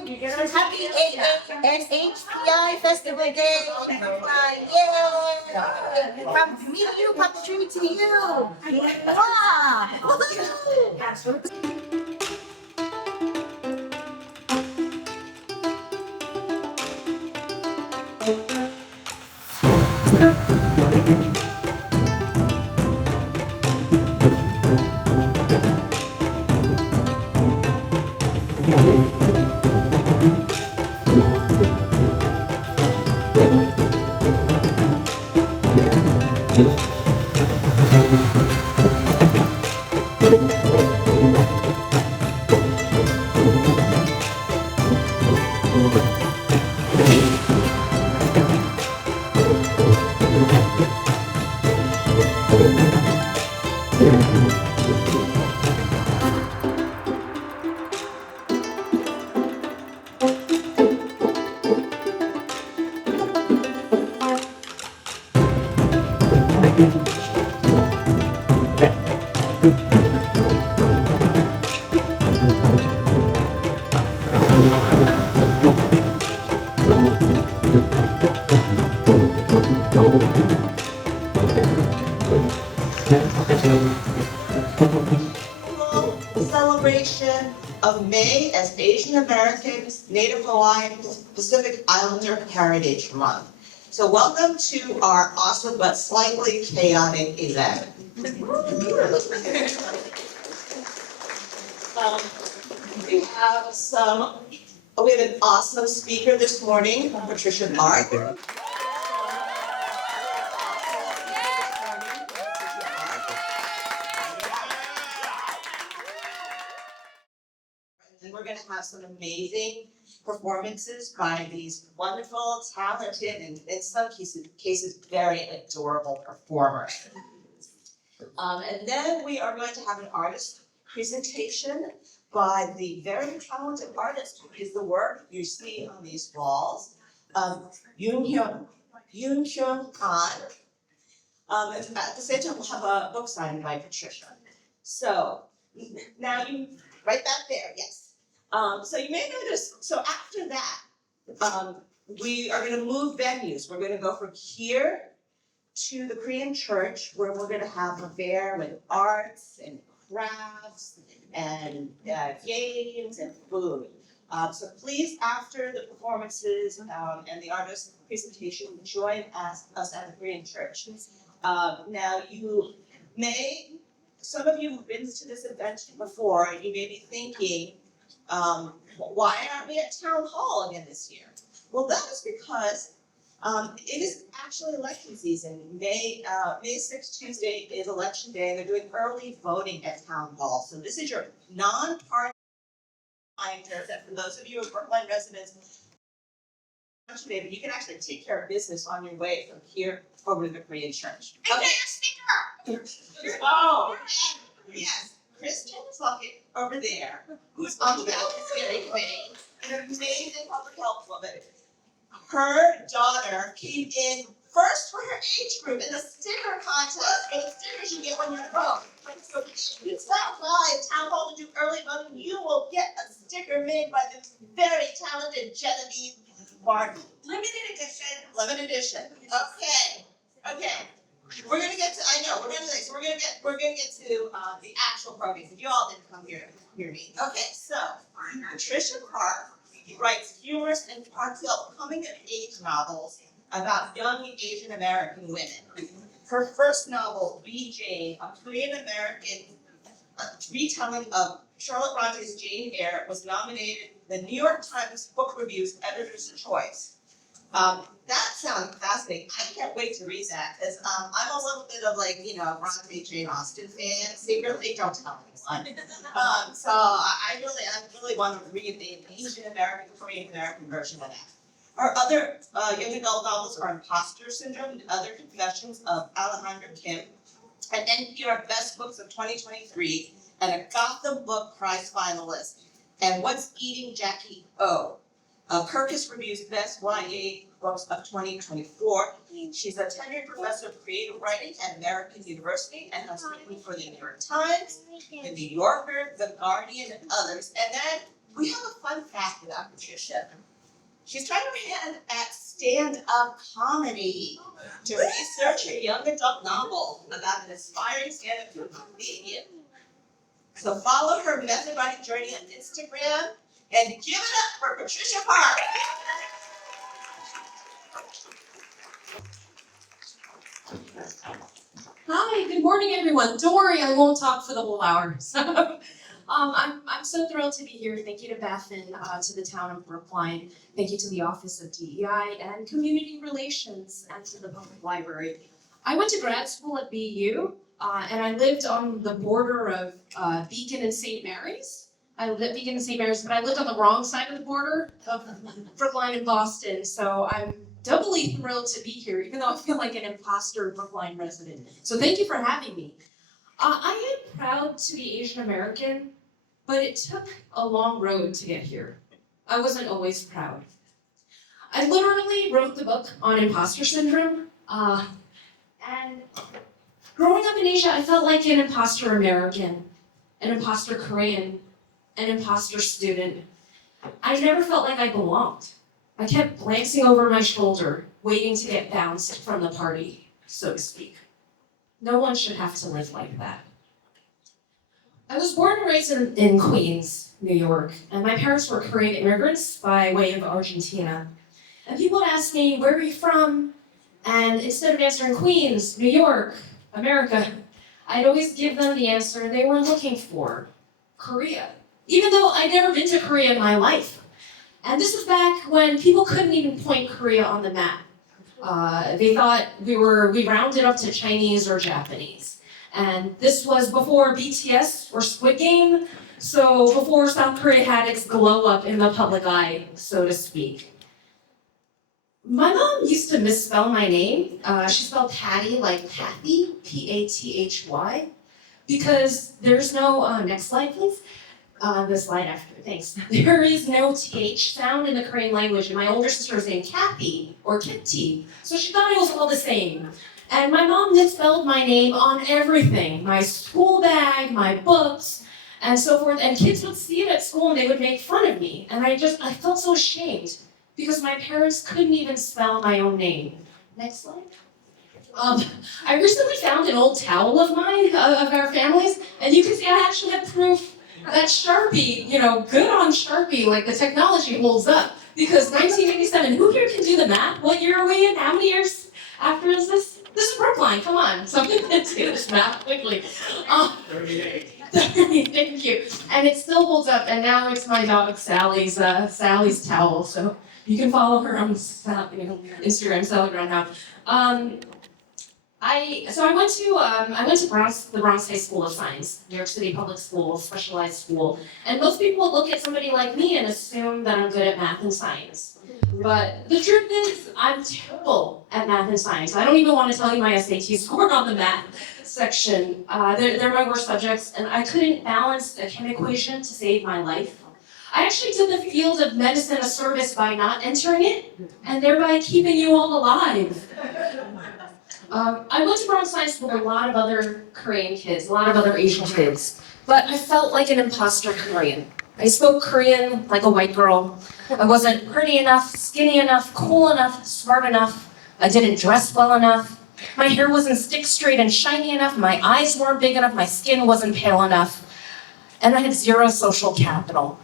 Happy NHPI Festival Day in Brookline. Yay! From me to you, puppetry to you. Celebration of May as Asian Americans, Native Hawaiians, Pacific Islander Heritage Month. So welcome to our awesome but slightly chaotic event. We have an awesome speaker this morning, Patricia Park. And we're going to have some amazing performances by these wonderful, talented, and in some cases very adorable performers. And then we are going to have an artist presentation by the very talented artist who is the work you see on these walls, Yoon Hyun Han. And at the same time, we'll have a book signing by Patricia. So now you, right back there, yes. So you may notice, so after that, we are gonna move venues. We're gonna go from here to the Korean church where we're gonna have a fair with arts and crafts and games and food. So please, after the performances and the artist presentation, join us at the Korean church. Now you may, some of you have been to this event before, and you may be thinking, why aren't we at Town Hall again this year? Well, that is because it is actually election season. May 6th, Tuesday is election day, and they're doing early voting at Town Hall. So this is your non-partisan reminder that for those of you who are Brookline residents, today, but you can actually take care of business on your way from here over to the Korean church. Okay. Oh, yes. Kristen Pluckett over there, who's on the Balcony Committee, an amazing public health woman. Her daughter came in first for her age group in the sticker contest, and the stickers you get when you're vote. So if you stop by Town Hall to do early voting, you will get a sticker made by this very talented Genevieve Martin. Limited edition. Okay. We're gonna get to. I know. We're gonna get to the actual programs. If you all didn't come here to hear me. Okay. So Patricia Park writes humorous and heartfelt coming-of-age novels about young Asian American women. Her first novel, Be Jane, a Korean American retelling of Charlotte Bronte's Jane Eyre, was nominated the New York Times Book Review's Editor's Choice. That sounds fascinating. I can't wait to read that because I'm a little bit of Bronte Jane Austen fan. Secretly, don't tell anyone. So I really want to read the Asian American, Korean American version of that. Our other young adult novels are Imposter Syndrome and Other Confessions of Alejandra Kim, an NPR Best Books of 2023, and a Gotham Book Prize finalist, and What's Eating Jackie O. Kirkus reviews Best YA Books of 2024. She's a tenured professor of creative writing at American University and has written for the New York Times, the New Yorker, The Guardian, and others. And then we have a fun fact about Patricia. She's trying her hand at stand-up comedy to research her young adult novel about an aspiring stand-up comedian. So follow her method writing journey on Instagram and give it up for Patricia Park. Hi, good morning, everyone. Don't worry, I won't talk for the whole hour. I'm so thrilled to be here. Thank you to Beth and to the town of Brookline. Thank you to the Office of DEI and Community Relations and to the Public Library. I went to grad school at BU and I lived on the border of Beacon and St. Mary's. I lived at Beacon and St. Mary's, but I lived on the wrong side of the border of Brookline and Boston. So I'm doubly thrilled to be here, even though I feel like an imposter Brookline resident. So thank you for having me. I am proud to be Asian American, but it took a long road to get here. I wasn't always proud. I literally wrote the book on imposter syndrome, and growing up in Asia, I felt like an imposter American, an imposter Korean, an imposter student. I never felt like I belonged. I kept glancing over my shoulder, waiting to get bounced from the party, so to speak. No one should have to live like that. I was born and raised in Queens, New York, and my parents were Korean immigrants by way of Argentina. And people would ask me, where are you from? And instead of answering Queens, New York, America, I'd always give them the answer they were looking for, Korea. Even though I'd never been to Korea in my life. And this was back when people couldn't even point Korea on the map. They thought we rounded up to Chinese or Japanese. And this was before BTS or Squid Game, so before South Korea had its glow up in the public eye, so to speak. My mom used to misspell my name. She spelled Patty like Pathy, P-A-T-H-Y, because there's no, next slide please. The slide after, thanks. There is no TH sound in the Korean language, and my older sister was named Kathy or Kitty, so she thought it was all the same. And my mom misspelled my name on everything, my school bag, my books, and so forth, and kids would see it at school and they would make fun of me, and I felt so ashamed because my parents couldn't even spell my own name. Next slide. I recently found an old towel of mine, of our family's, and you can see I actually have proof that Sharpie, good on Sharpie, like the technology holds up. Because 1987, who here can do the math? What year are we in? How many years after is this? This is Brookline, come on. Somebody can do this math quickly. 38. 38, thank you. And it still holds up, and now it's my dog Sally's towel. So you can follow her on Instagram, Sally Brown now. I went to the Bronx High School of Science, New York City public school, specialized school, and most people would look at somebody like me and assume that I'm good at math and science. But the truth is, I'm terrible at math and science. I don't even want to tell you my SAT score on the math section. They're my worst subjects, and I couldn't balance a chem equation to save my life. I actually did the field of medicine a service by not entering it, and thereby keeping you all alive. I went to Bronx Science with a lot of other Korean kids, a lot of other Asian kids, but I felt like an imposter Korean. I spoke Korean like a white girl. I wasn't pretty enough, skinny enough, cool enough, smart enough. I didn't dress well enough. My hair wasn't stick straight and shiny enough. My eyes weren't big enough. My skin wasn't pale enough. And I had zero social capital.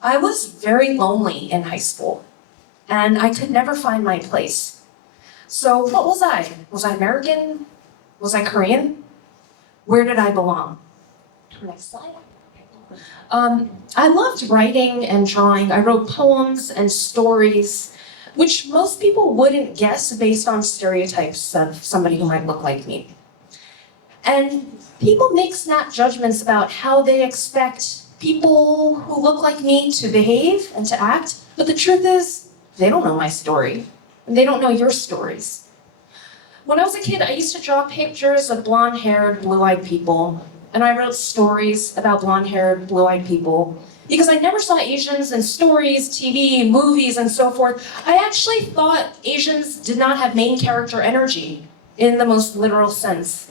I was very lonely in high school, and I could never find my place. So what was I? Was I American? Was I Korean? Where did I belong? Next slide. I loved writing and drawing. I wrote poems and stories, which most people wouldn't guess based on stereotypes of somebody who might look like me. And people make snap judgments about how they expect people who look like me to behave and to act, but the truth is, they don't know my story. And they don't know your stories. When I was a kid, I used to draw pictures of blonde-haired, blue-eyed people, and I wrote stories about blonde-haired, blue-eyed people because I never saw Asians in stories, TV, movies, and so forth. I actually thought Asians did not have main character energy in the most literal sense.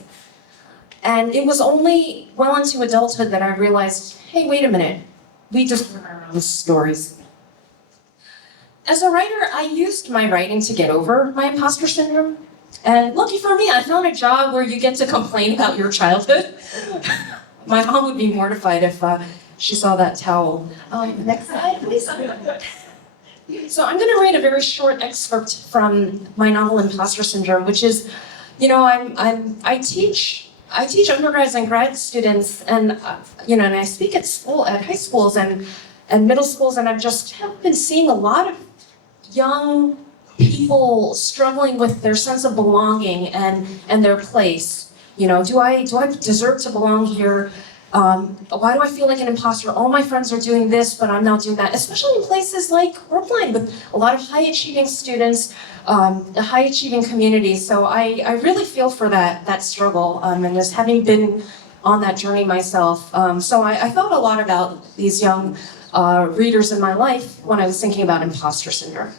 And it was only well into adulthood that I realized, hey, wait a minute. We just learn our own stories. As a writer, I used my writing to get over my imposter syndrome. And lucky for me, I found a job where you get to complain about your childhood. My mom would be mortified if she saw that towel. Next slide, please. So I'm going to read a very short excerpt from my novel Imposter Syndrome, which is, I teach undergrads and grad students, and and I speak at high schools and middle schools, and I've just been seeing a lot of young people struggling with their sense of belonging and their place. Do I deserve to belong here? Why do I feel like an imposter? All my friends are doing this, but I'm not doing that, especially in places like Brookline with a lot of high-achieving students, a high-achieving community. So I really feel for that struggle, and just having been on that journey myself. So I thought a lot about these young readers in my life when I was thinking about imposter syndrome.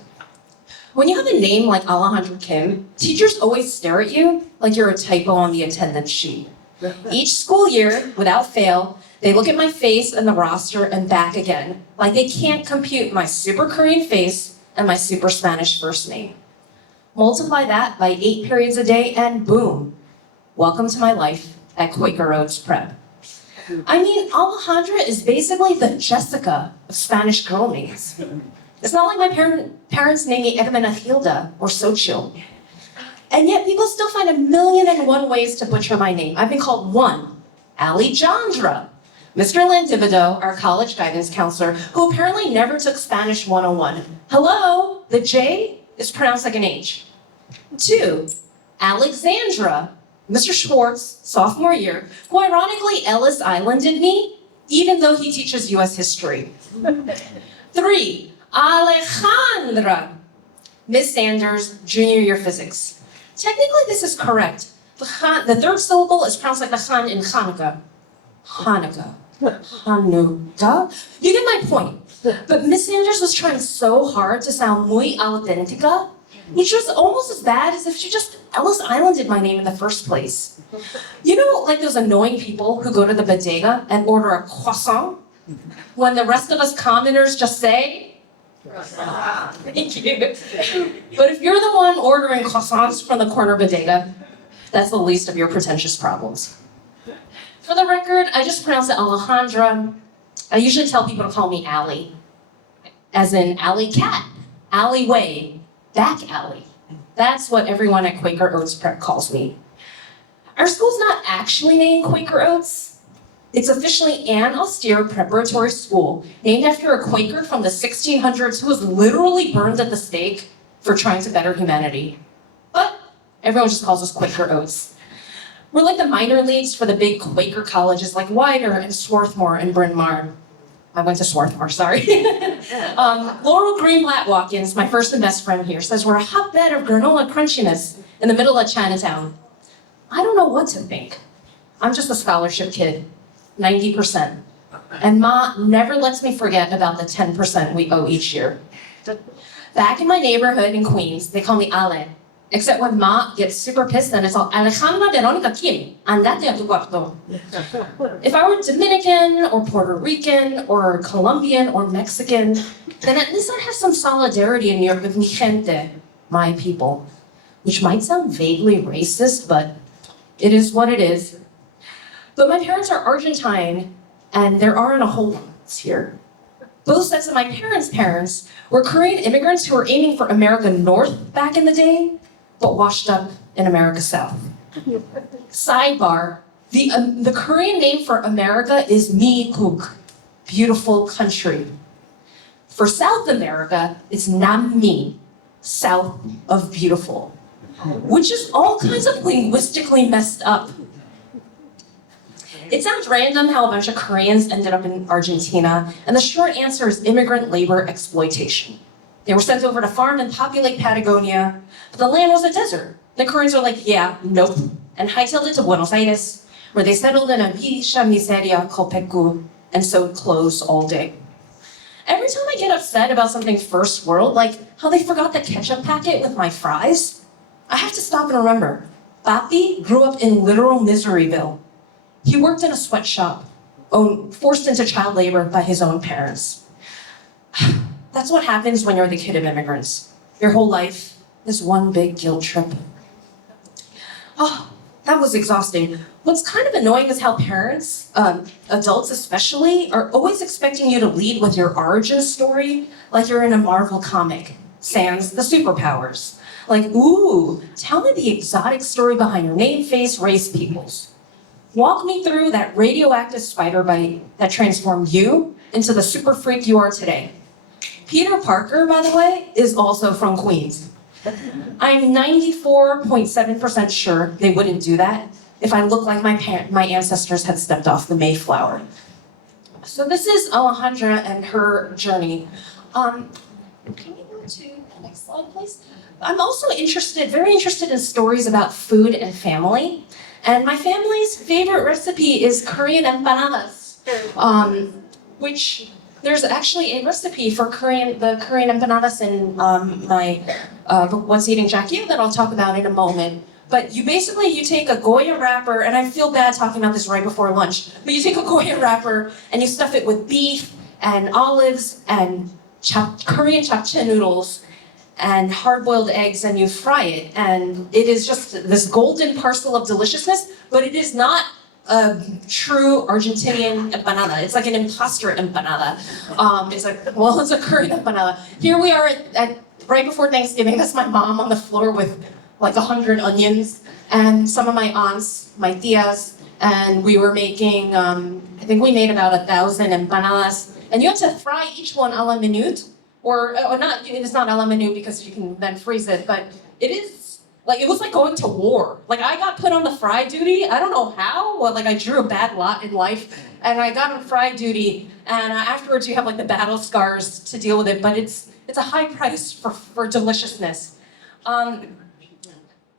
When you have a name like Alejandra Kim, teachers always stare at you like you're a typo on the attendance sheet. Each school year, without fail, they look at my face and the roster and back again, like they can't compute my super Korean face and my super Spanish first name. Multiply that by 8 periods a day and boom, welcome to my life at Quaker Oats Prep. I mean, Alejandra is basically the Jessica of Spanish girl names. It's not like my parents named me Hermenegilda or Xochitl. And yet people still find 1,000,001 ways to butcher my name. I've been called one, Alejandra. Mr. Landivido, our college guidance counselor, who apparently never took Spanish 101. Hello, the J is pronounced like an H. 2, Alexandra. Mr. Schwartz, sophomore year, who ironically Ellis Islanded me, even though he teaches US history. 3, Alejandra. Miss Sanders, junior year physics. Technically, this is correct. The third syllable is pronounced like the Chan in Hanukkah. Hanukkah. Hanukkah? You get my point. But Miss Sanders was trying so hard to sound muy auténtica, which was almost as bad as if she just Ellis Islanded my name in the first place. Like those annoying people who go to the bodega and order a croissant, when the rest of us commoners just say, thank you. But if you're the one ordering croissants from the corner bodega, that's the least of your pretentious problems. For the record, I just pronounce it Alejandra. I usually tell people to call me Allie, as in alley cat, alleyway, back alley. That's what everyone at Quaker Oats Prep calls me. Our school's not actually named Quaker Oats. It's officially an austere preparatory school named after a Quaker from the 1600s who was literally burned at the stake for trying to better humanity. But everyone just calls us Quaker Oats. We're like the minor leagues for the big Quaker colleges like Wider and Swarthmore and Bryn Mawr. I went to Swarthmore, sorry. Laurel Greenblatt Watkins, my first and best friend here, says we're a hotbed of granola crunchiness in the middle of Chinatown. I don't know what to think. I'm just a scholarship kid. 90%. And Ma never lets me forget about the 10% we owe each year. Back in my neighborhood in Queens, they call me Ale. Except when Ma gets super pissed, then it's all Alejandra Veronica Kim, andate a tu cuarto. If I were Dominican or Puerto Rican or Colombian or Mexican, then at least I have some solidarity in New York with mi gente, my people. Which might sound vaguely racist, but it is what it is. But my parents are Argentine, and there aren't a whole lot here. Both sets of my parents' parents were Korean immigrants who were aiming for America North back in the day, but washed up in America South. Sidebar, the Korean name for America is Miiguk, beautiful country. For South America, it's Nammi, south of beautiful, which is all kinds of linguistically messed up. It sounds random how a bunch of Koreans ended up in Argentina, and the short answer is immigrant labor exploitation. They were sent over to farm and populate Patagonia, but the land was a desert. The Koreans were like, yeah, nope, and hightailed it to Buenos Aires, where they settled in a villa miseria called Pecu, and sewed clothes all day. Every time I get upset about something first world, like how they forgot the ketchup packet with my fries, I have to stop and remember, Papi grew up in literal Miseryville. He worked in a sweatshop. forced into child labor by his own parents. That's what happens when you're the kid of immigrants. Your whole life is one big guilt trip. Oh, that was exhausting. What's kind of annoying is how parents, adults especially, are always expecting you to lead with your origin story like you're in a Marvel comic, sans the superpowers. Like, ooh, tell me the exotic story behind your name, face, race, peoples. Walk me through that radioactive spider bite that transformed you into the super freak you are today. Peter Parker, by the way, is also from Queens. I'm 94.7% sure they wouldn't do that if I looked like my ancestors had stepped off the Mayflower. So this is Alejandra and her journey. Can we go to the next slide, please? I'm also very interested in stories about food and family. And my family's favorite recipe is Korean empanadas, which there's actually a recipe for the Korean empanadas in my book, What's Eating Jackie, that I'll talk about in a moment. But you take a Goya wrapper, and I feel bad talking about this right before lunch, but you take a Goya wrapper and you stuff it with beef and olives and Korean japchae noodles and hard-boiled eggs, and you fry it. And it is just this golden parcel of deliciousness, but it is not a true Argentinian empanada. It's like an imposter empanada. It's a Korean empanada. Here we are at right before Thanksgiving. That's my mom on the floor with like 100 onions, and some of my aunts, my tias, and we were making, I think we made about 1,000 empanadas, and you have to fry each one a la minute, or not, it's not a la minute because you can then freeze it, but it is, it was like going to war. Like, I got put on the fry duty, I don't know how, I drew a bad lot in life, and I got on fry duty, and afterwards you have the battle scars to deal with it, but it's a high price for deliciousness.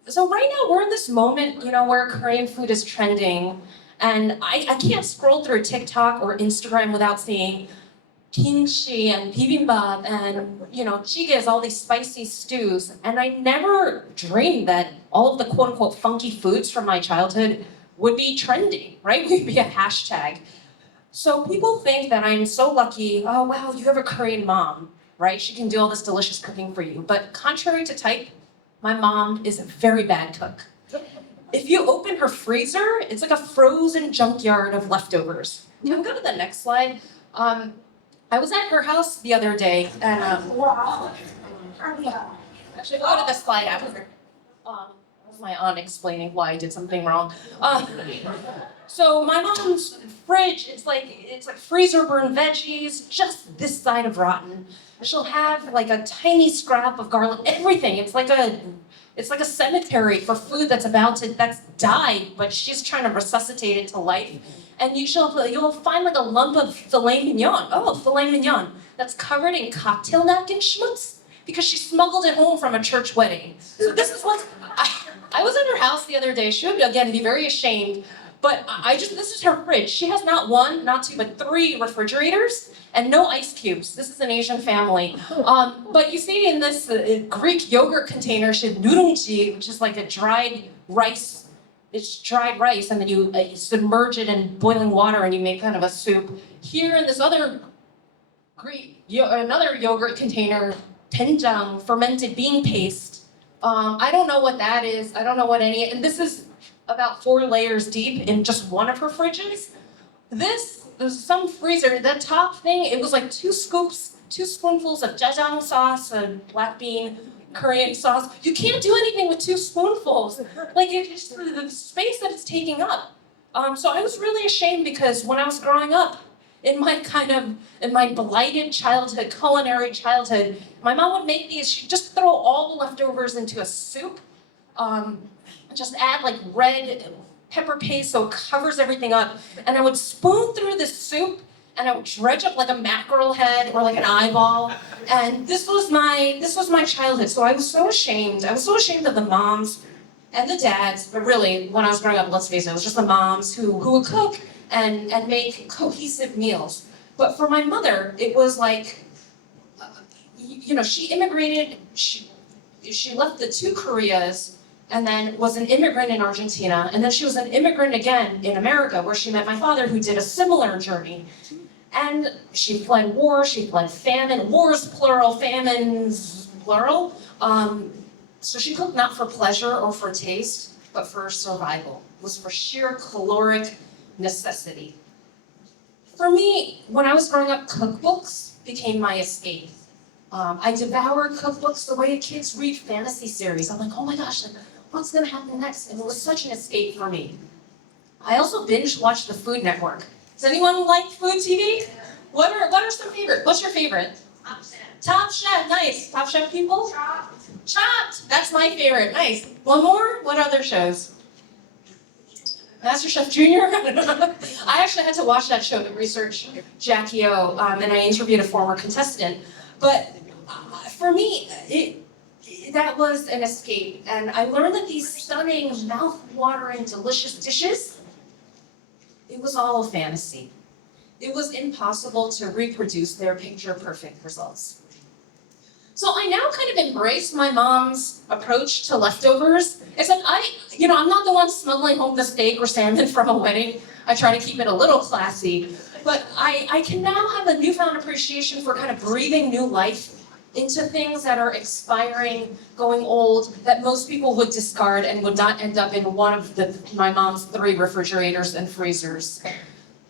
So right now we're in this moment, where Korean food is trending, and I can't scroll through TikTok or Instagram without seeing kimchi and bibimbap and, jjigaes, all these spicy stews. And I never dreamed that all of the quote unquote funky foods from my childhood would be trending, right? Would be a hashtag. So people think that I'm so lucky, oh wow, you have a Korean mom, right? She can do all this delicious cooking for you. But contrary to type, my mom is a very bad cook. If you open her freezer, it's like a frozen junkyard of leftovers. Can we go to the next slide? I was at her house the other day, and actually, go to the slide after. My aunt explaining why I did something wrong. So my mom's fridge, it's like freezer burned veggies, just this side of rotten. She'll have a tiny scrap of garlic, everything. It's like a cemetery for food that's died, but she's trying to resuscitate it to life. And you'll find a lump of filet mignon. Oh, filet mignon. That's covered in cocktail napkin schmutz because she smuggled it home from a church wedding. So this is what I was at her house the other day. She would again be very ashamed, but this is her fridge. She has not one, not two, but 3 refrigerators and no ice cubes. This is an Asian family. But you see in this Greek yogurt container, she had nurungji, which is like a dried rice. It's dried rice, and then you submerge it in boiling water, and you make kind of a soup. Here in this other another yogurt container, doenjang, fermented bean paste. I don't know what that is. I don't know what and this is about 4 layers deep in just one of her fridges. There's some freezer, that top thing, it was like 2 spoonfuls of jajang sauce, a black bean Korean sauce. You can't do anything with 2 spoonfuls. It's just the space that it's taking up. So I was really ashamed because when I was growing up, in my blighted childhood, culinary childhood, my mom would make these, she'd just throw all the leftovers into a soup, just add red pepper paste so it covers everything up, and I would spoon through this soup, and I would dredge up a mackerel head or an eyeball, and this was my childhood. So I was so ashamed. I was so ashamed of the moms and the dads, but really, when I was growing up, let's face it was just the moms who would cook and make cohesive meals. But for my mother, it was she immigrated. She left the 2 Koreas and then was an immigrant in Argentina, and then she was an immigrant again in America, where she met my father, who did a similar journey. And she fled war, she fled famine, wars plural, famines plural. So she cooked not for pleasure or for taste, but for survival. It was for sheer caloric necessity. For me, when I was growing up, cookbooks became my escape. I devoured cookbooks the way kids read fantasy series. I'm like, oh my gosh, like, what's gonna happen next? And it was such an escape for me. I also binge watched the Food Network. Does anyone like food TV? What are some favorites? What's your favorite? Top Chef. Top Chef, nice. Top Chef people? Chopped, that's my favorite, nice. One more? What other shows? Master Chef Junior? I actually had to watch that show to research Jackie O, and I interviewed a former contestant. But for me, that was an escape, and I learned that these stunning, mouth-watering, delicious dishes, it was all a fantasy. It was impossible to reproduce their picture-perfect results. So I now kind of embrace my mom's approach to leftovers. Except I'm not the one smuggling home the steak or salmon from a wedding. I try to keep it a little classy. But I can now have a newfound appreciation for kind of breathing new life into things that are expiring, going old, that most people would discard and would not end up in one of my mom's 3 refrigerators and freezers.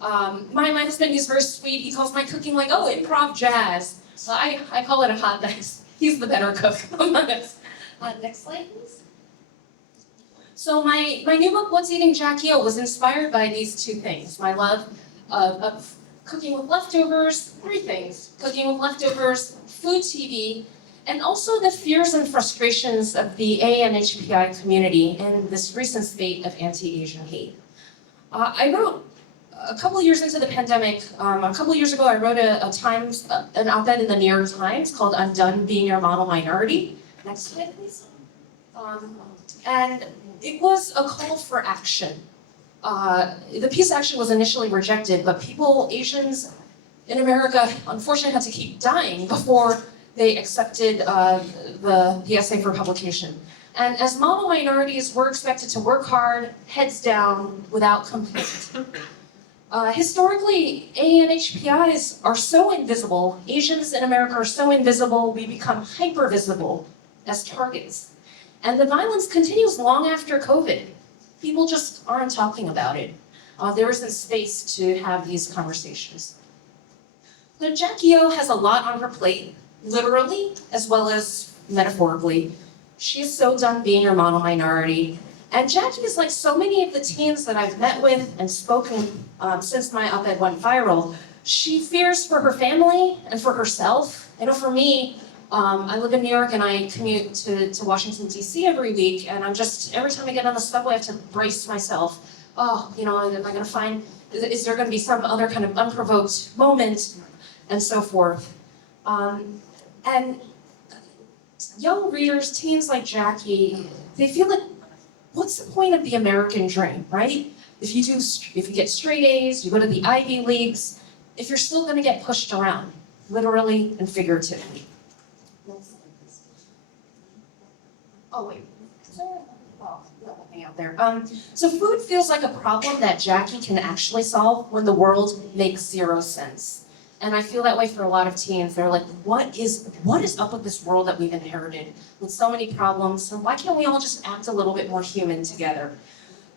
My husband is very sweet. He calls my cooking like, oh, improv jazz. So I call it a hot mess. He's the better cook among us. Next slide, please. So my new book, What's Eating Jackie O, was inspired by these 2 things. My love of cooking with leftovers, 3 things. Cooking with leftovers, food TV, and also the fears and frustrations of the ANHPI community in this recent spate of anti-Asian hate. I wrote a couple years into the pandemic, a couple years ago, I wrote an op-ed in the New York Times called "I'm Done Being Your Model Minority." Next slide, please. And it was a call for action. The piece actually was initially rejected, but Asians in America, unfortunately, had to keep dying before they accepted the essay for publication. And as model minorities, we're expected to work hard, heads down, without complaint. Historically, ANHPIs are so invisible, Asians in America are so invisible, we become hyper-visible as targets. And the violence continues long after COVID. People just aren't talking about it. There isn't space to have these conversations. So Jackie O has a lot on her plate, literally as well as metaphorically. She's so done being her model minority. And Jackie is like so many of the teens that I've met with and spoken since my op-ed went viral. She fears for her family and for herself. I know for me, I live in New York and I commute to Washington, D.C. every week. And every time I get on the subway, I have to brace myself. Oh, am I going to find, is there going to be some other kind of unprovoked moment and so forth? And young readers, teens like Jackie, they feel like, what's the point of the American dream, right? If you get straight A's, you go to the Ivy Leagues, if you're still going to get pushed around, literally and figuratively. Oh wait, nothing out there. So food feels like a problem that Jackie can actually solve when the world makes 0 sense. And I feel that way for a lot of teens. They're like, what is up with this world that we've inherited with so many problems? And why can't we all just act a little bit more human together?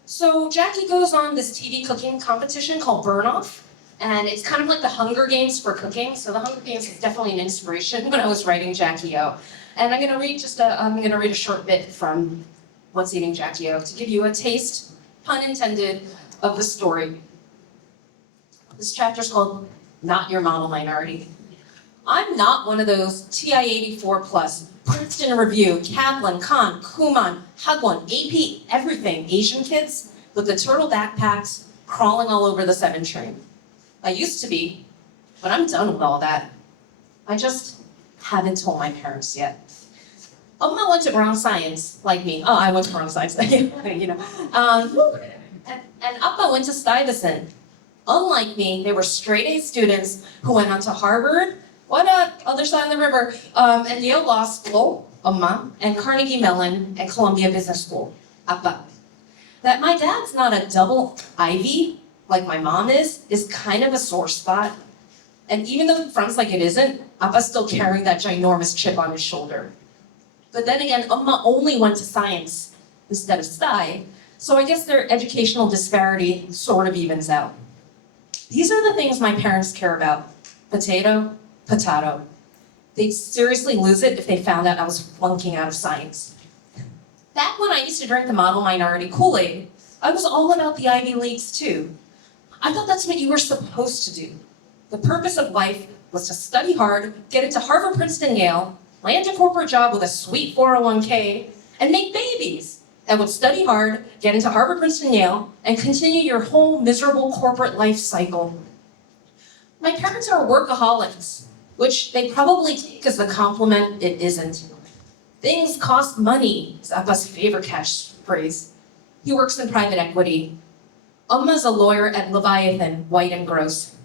So Jackie goes on this TV cooking competition called Burn Off. And it's kind of like the Hunger Games for cooking. So the Hunger Games is definitely an inspiration when I was writing Jackie O. And I'm gonna read a short bit from What's Eating Jackie O to give you a taste, pun intended, of the story. This chapter's called Not Your Model Minority. I'm not one of those TI 84+, Princeton Review, Kaplan, Khan, Kumon, Hagwon, AP, everything Asian kids with the turtle backpacks crawling all over the 7 train. I used to be, but I'm done with all that. I just haven't told my parents yet. Oma went to Brown Science, like me. Oh, I went to Brown Science, And Appa went to Stuyvesant. Unlike me, they were straight A students who went on to Harvard, what up, other side of the river, and Yale Law School, Oma, and Carnegie Mellon and Columbia Business School, Appa. That my dad's not a double Ivy, like my mom is kind of a sore spot. And even though it fronts like it isn't, Appa's still carrying that ginormous chip on his shoulder. But then again, Oma only went to science instead of STI, so I guess their educational disparity sort of evens out. These are the things my parents care about. Potato, potato. They'd seriously lose it if they found out I was flunking out of science. Back when I used to drink the model minority Kool-Aid, I was all about the Ivy Leagues too. I thought that's what you were supposed to do. The purpose of life was to study hard, get into Harvard, Princeton, Yale, land a corporate job with a sweet 401k, and make babies that would study hard, get into Harvard, Princeton, Yale, and continue your whole miserable corporate life cycle. My parents are workaholics, which they probably take as a compliment. It isn't. Things cost money is Appa's favorite catchphrase. He works in private equity. Umma's a lawyer at Leviathan, White and Gross.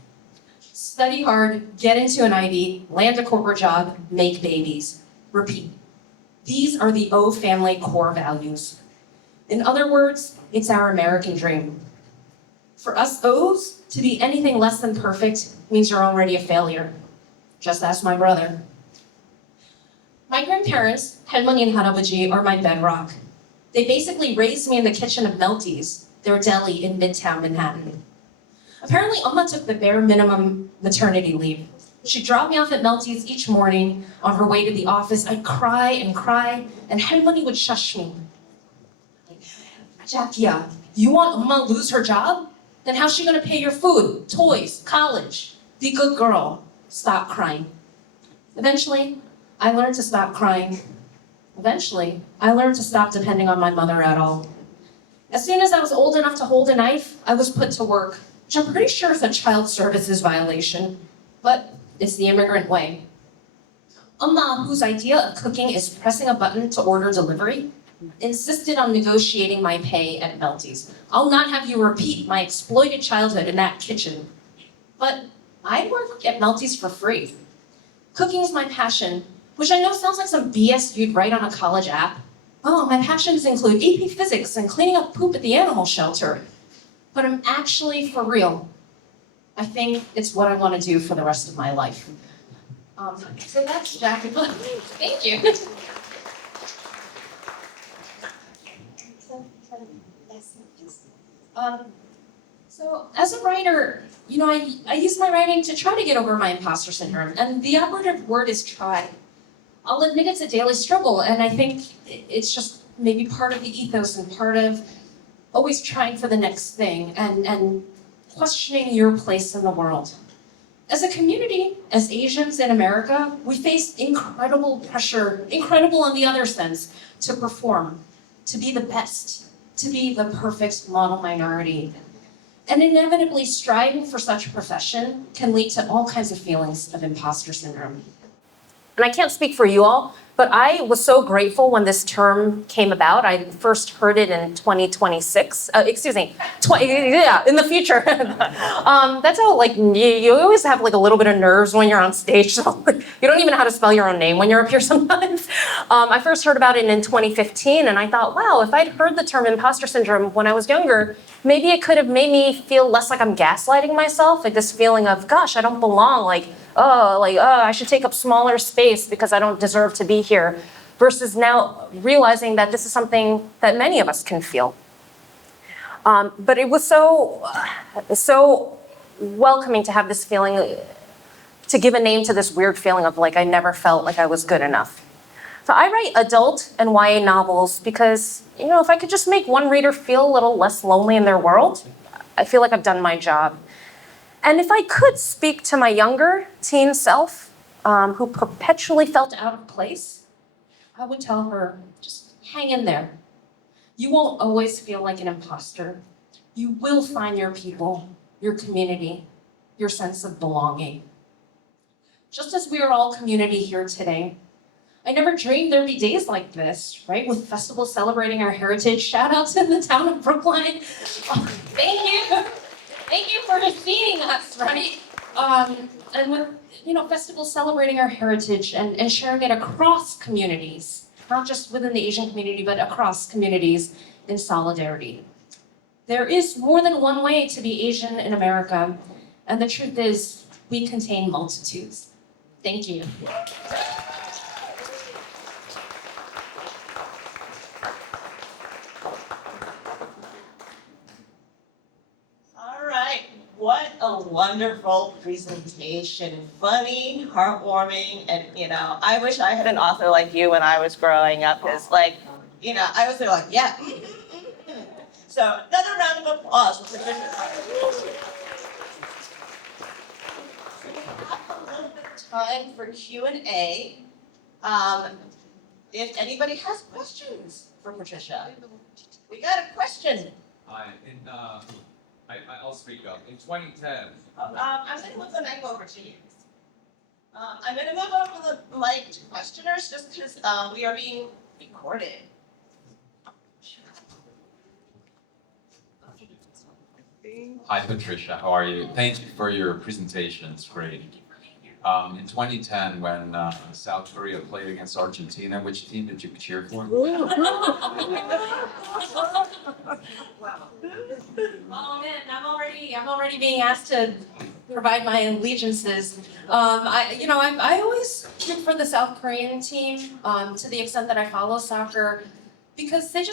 Study hard, get into an Ivy, land a corporate job, make babies. Repeat. These are the O family core values. In other words, it's our American dream. For us O's, to be anything less than perfect means you're already a failure. Just ask my brother. My grandparents, 할머니 and 할아버지, are my bedrock. They basically raised me in the kitchen of Melty's, their deli in Midtown Manhattan. Apparently, Oma took the bare minimum maternity leave. She'd drop me off at Melty's each morning. On her way to the office, I'd cry, and 할머니 would shush me. Jackia, you want Oma to lose her job? Then how's she gonna pay your food, toys, college? Be a good girl. Stop crying. Eventually, I learned to stop crying. Eventually, I learned to stop depending on my mother at all. As soon as I was old enough to hold a knife, I was put to work, which I'm pretty sure is a child services violation, but it's the immigrant way. Oma, whose idea of cooking is pressing a button to order delivery, insisted on negotiating my pay at Melty's. I'll not have you repeat my exploited childhood in that kitchen. But I work at Melty's for free. Cooking is my passion, which I know sounds like some BS you'd write on a college app. Oh, my passions include AP Physics and cleaning up poop at the animal shelter. But I'm actually for real. I think it's what I want to do for the rest of my life. So that's Jackie. Thank you. So as a writer, I use my writing to try to get over my imposter syndrome, and the operative word is try. I'll admit it's a daily struggle, and I think it's just maybe part of the ethos and part of always trying for the next thing and questioning your place in the world. As a community, as Asians in America, we face incredible pressure, incredible in the other sense, to perform, to be the best, to be the perfect model minority. And inevitably, striving for such a profession can lead to all kinds of feelings of imposter syndrome. And I can't speak for you all, but I was so grateful when this term came about. I first heard it in 2026. In the future. That's how, you always have, a little bit of nerves when you're on stage. So you don't even know how to spell your own name when you're up here sometimes. I first heard about it in 2015, and I thought, wow, if I'd heard the term imposter syndrome when I was younger, maybe it could have made me feel less like I'm gaslighting myself, like this feeling of, gosh, I don't belong, I should take up smaller space because I don't deserve to be here, versus now realizing that this is something that many of us can feel. But it was so welcoming to have this feeling, to give a name to this weird feeling of I never felt like I was good enough. So I write adult and YA novels because, if I could just make one reader feel a little less lonely in their world, I feel like I've done my job. And if I could speak to my younger teen self, who perpetually felt out of place, I would tell her, just hang in there. You won't always feel like an imposter. You will find your people, your community, your sense of belonging. Just as we are all community here today, I never dreamed there'd be days like this, right? With festivals celebrating our heritage. Shout out to the town of Brookline. Thank you. Thank you for seeing us, right? And with, festivals celebrating our heritage and sharing it across communities. not just within the Asian community, but across communities in solidarity. There is more than one way to be Asian in America, and the truth is, we contain multitudes. Thank you. All right, what a wonderful presentation. Funny, heartwarming, and I wish I had an author like you when I was growing up, because I was there like, yeah. So another round of applause for Patricia. We have a little bit of time for Q&A. If anybody has questions for Patricia. We got a question. Hi, I'll speak up. In 2010, I'm going to move the mic over to you. I'm going to move over the mic to questioners just because we are being recorded. hi Patricia, how are you? Thank you for your presentation, it's great. In 2010, when South Korea played against Argentina, which team did you cheer for? Oh man, I'm already being asked to provide my allegiances. I always root for the South Korean team to the extent that I follow soccer because they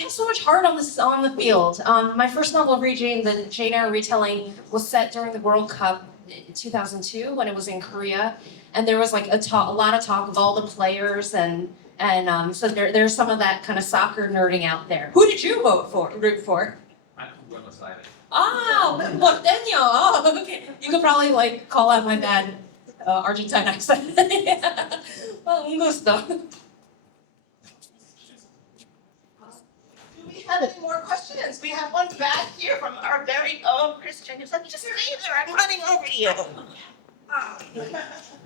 have so much heart on the field. My first novel, Jane, the Jane Eyre retelling, was set during the World Cup in 2002 when it was in Korea, and there was like a lot of talk of all the players and so there's some of that kind of soccer nerding out there. Who did you root for? I'm from Buenos Aires. Ah, porteño. Oh, okay. You could probably like call out my bad Argentine accent. Well, un gusto. Do we have any more questions? We have one back here from our very own Christian. He's like, just stay there, I'm running over to you.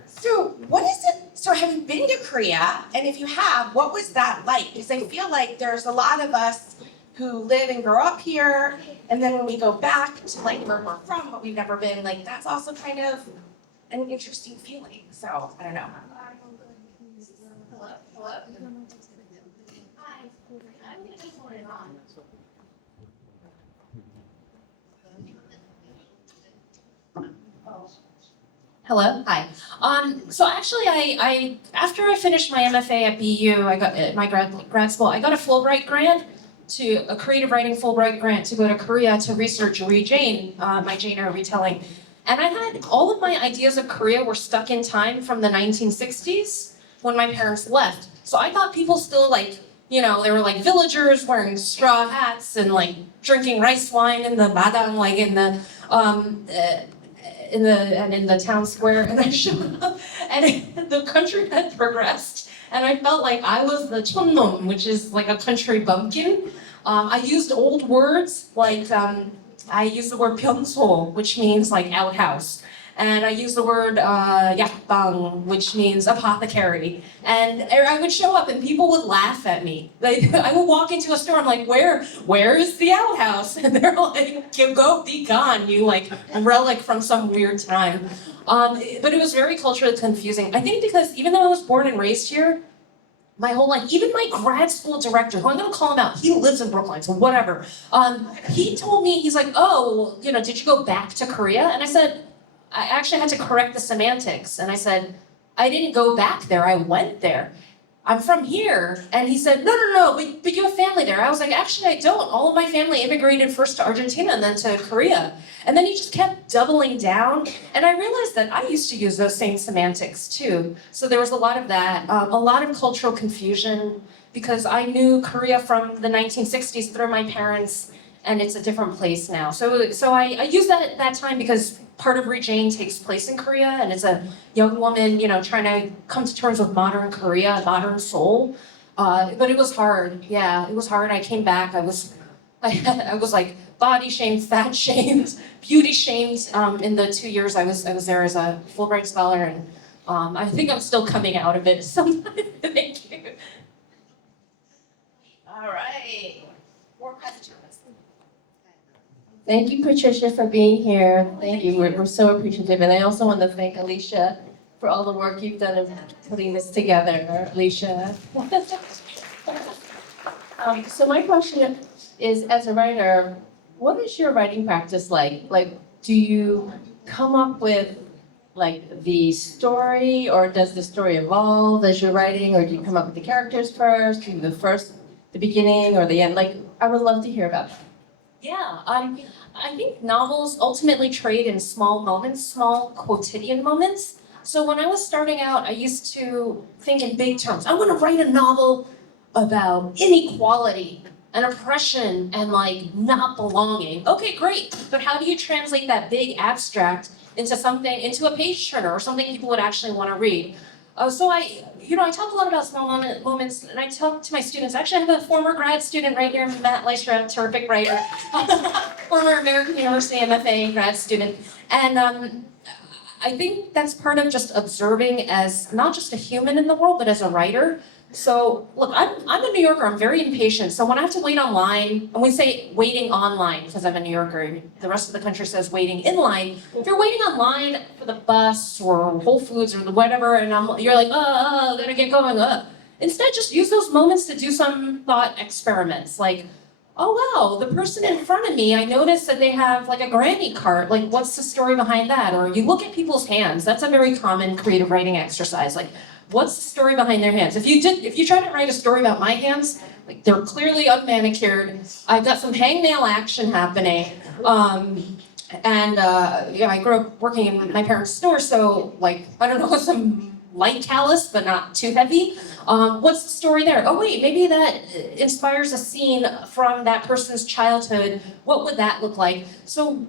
So what is it, so have you been to Korea? And if you have, what was that like? Because I feel like there's a lot of us who live and grow up here, and then when we go back to like where we're from, but we've never been, like that's also kind of an interesting feeling. So I don't know. Hello? Hi. I'm gonna just turn it on. Hello, hi. So actually, I after I finished my MFA at BU, I got at my grad school. I got a Fulbright grant a creative writing Fulbright grant to go to Korea to research Jane, my Jane Eyre retelling. And I had all of my ideas of Korea were stuck in time from the 1960s when my parents left. So I thought people still they were like villagers wearing straw hats and like drinking rice wine in the madang, like in the town square. And I showed up, and the country had progressed, and I felt like I was the chonnom, which is like a country bumpkin. I used old words like I used the word pyeonso, which means like outhouse. And I used the word yakbang, which means apothecary. And I would show up and people would laugh at me. I would walk into a store, I'm like, where is the outhouse? And they're like, go, be gone, you like relic from some weird time. But it was very culturally confusing. I think because even though I was born and raised here, my whole life, even my grad school director, who I'm gonna call him out, he lives in Brookline, so whatever. He told me, he's like, oh, did you go back to Korea? And I said, I actually had to correct the semantics. And I said, I didn't go back there, I went there. I'm from here. And he said, no, but you have family there. I was like, actually, I don't. All of my family immigrated first to Argentina and then to Korea. And then he just kept doubling down. And I realized that I used to use those same semantics too. So there was a lot of that, a lot of cultural confusion because I knew Korea from the 1960s through my parents, and it's a different place now. So I use that at that time because part of Jane takes place in Korea, and it's a young woman, trying to come to terms with modern Korea, modern Seoul. But it was hard. Yeah, it was hard. I came back. I was like body shamed, fat shamed, beauty shamed. In the 2 years I was there as a Fulbright scholar, and I think I'm still coming out of it. Thank you. All right. More questions. Thank you, Patricia, for being here. Thank you. We're so appreciative. And I also want to thank Alicia for all the work you've done in putting this together, Alicia. So my question is, as a writer, what is your writing practice like? Like, do you come up with like the story, or does the story evolve as you're writing, or do you come up with the characters first, do the beginning or the end? Like, I would love to hear about that. Yeah, I think novels ultimately trade in small moments, small quotidian moments. So when I was starting out, I used to think in big terms. I want to write a novel about inequality and oppression and like not belonging. Okay, great. But how do you translate that big abstract into something, into a page turner or something people would actually want to read? So I talk a lot about small moments, and I talk to my students. Actually, I have a former grad student right here, Matt Lystra, terrific writer, former American University MFA grad student. And I think that's part of just observing as not just a human in the world, but as a writer. So look, I'm a New Yorker, I'm very impatient. So when I have to wait online, and we say waiting online because I'm a New Yorker, the rest of the country says waiting in line. If you're waiting online for the bus or Whole Foods or whatever, and you're like, gotta get going, Instead, just use those moments to do some thought experiments. Like, oh wow, the person in front of me, I noticed that they have like a Grammy cart. Like, what's the story behind that? Or you look at people's hands. That's a very common creative writing exercise. Like, what's the story behind their hands? If you try to write a story about my hands, like they're clearly unmanicured. I've got some hangnail action happening. I grew up working in my parents' store, so like, I don't know, some light callus, but not too heavy. What's the story there? Oh wait, maybe that inspires a scene from that person's childhood. What would that look like? So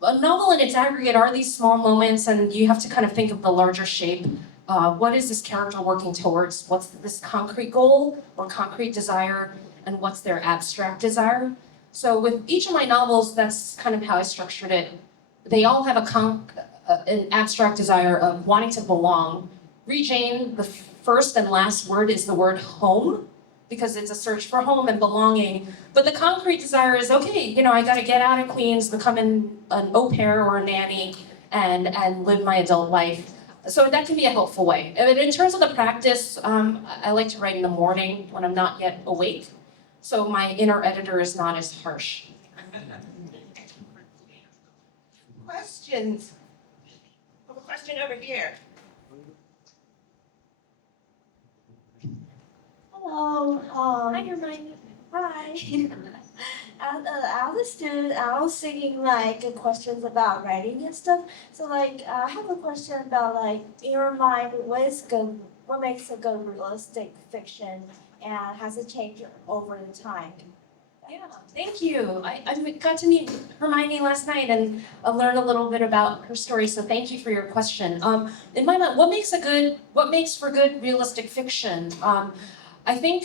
a novel in its aggregate are these small moments, and you have to kind of think of the larger shape. What is this character working towards? What's this concrete goal or concrete desire? And what's their abstract desire? So with each of my novels, that's kind of how I structured it. They all have an abstract desire of wanting to belong. Read Jane, the first and last word is the word home, because it's a search for home and belonging. But the concrete desire is, okay, I gotta get out of Queens, become an au pair or a nanny, and live my adult life. So that can be a helpful way. And in terms of the practice, I like to write in the morning when I'm not yet awake. So my inner editor is not as harsh. Questions? I have a question over here. Hello. Hi, Hermione. Hi. I was a student. I was thinking like questions about writing and stuff. So like I have a question about like in your mind, what makes a good realistic fiction, and has it changed over the time? Yeah, thank you. I got to meet Hermione last night and learn a little bit about her story. So thank you for your question. In my mind, what makes for good realistic fiction? I think,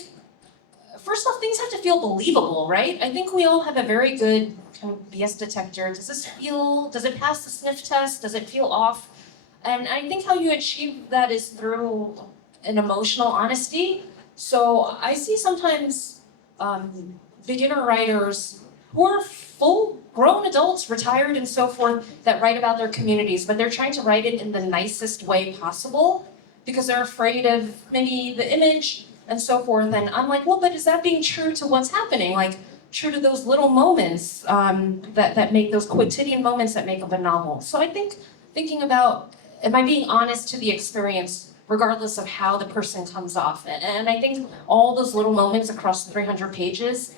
first off, things have to feel believable, right? I think we all have a very good kind of BS detector. Does it pass the sniff test? Does it feel off? And I think how you achieve that is through an emotional honesty. So I see sometimes beginner writers who are full grown adults, retired and so forth, that write about their communities, but they're trying to write it in the nicest way possible because they're afraid of maybe the image and so forth. And I'm like, well, but is that being true to what's happening? Like, true to those little moments that make those quotidian moments that make up a novel. So I think thinking about, am I being honest to the experience regardless of how the person comes off? And I think all those little moments across 300 pages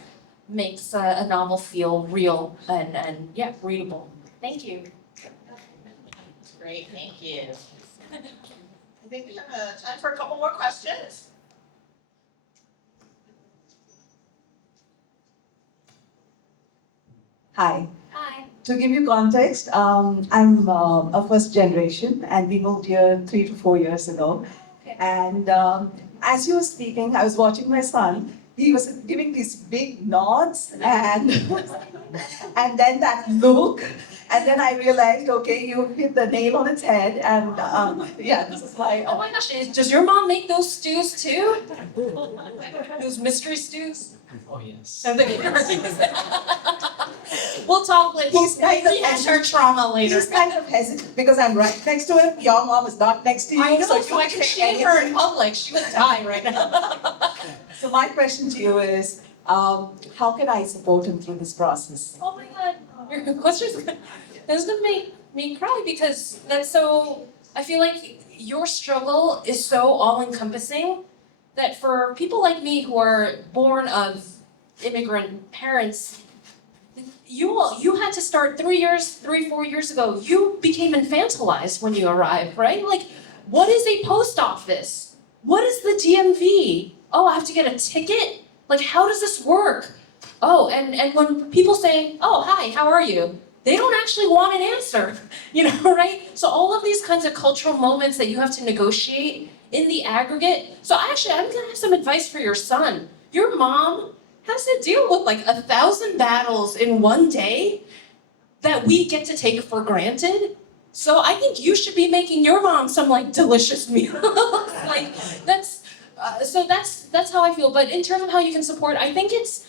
makes a novel feel real and yeah, readable. Thank you. Great, thank you. I think we have time for a couple more questions. Hi. Hi. To give you context, I'm a first generation and we moved here 3 to 4 years ago. Okay. And as you were speaking, I was watching my son. He was giving these big nods and and then that look. And then I realized, okay, you hit the nail on its head. And yeah, this is why. Oh my gosh, does your mom make those stews too? Those mystery stews? Oh, yes. We'll talk later. He's kind of Rehash our trauma later. He's kind of hesitant because I'm right next to him. Your mom is not next to you. I know, so so I you can can't shame say her in anything. public. She would die right now. So my question to you is, how can I support him through this process? Oh my God, your question's gonna make me cry because that's so. I feel like your struggle is so all-encompassing that for people like me who are born of immigrant parents, you had to start 4 years ago. You became infantilized when you arrived, right? Like, what is a post office? What is the DMV? Oh, I have to get a ticket? Like, how does this work? Oh, and when people say, oh, hi, how are you? They don't actually want an answer, right? So all of these kinds of cultural moments that you have to negotiate in the aggregate. So actually, I'm gonna have some advice for your son. Your mom has to deal with like 1,000 battles in one day that we get to take for granted. So I think you should be making your mom some like delicious meals. Like that's how I feel. But in terms of how you can support, I think it's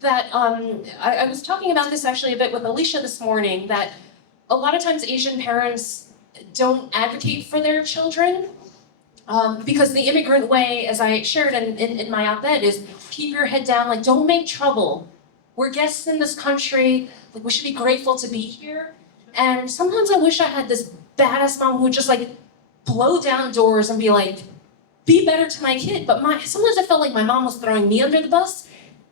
that I was talking about this actually a bit with Alicia this morning, that a lot of times Asian parents don't advocate for their children because the immigrant way, as I shared in my op-ed, is keep your head down, like don't make trouble. We're guests in this country, like we should be grateful to be here. And sometimes I wish I had this badass mom who would just like blow down doors and be like, be better to my kid. But sometimes I felt like my mom was throwing me under the bus.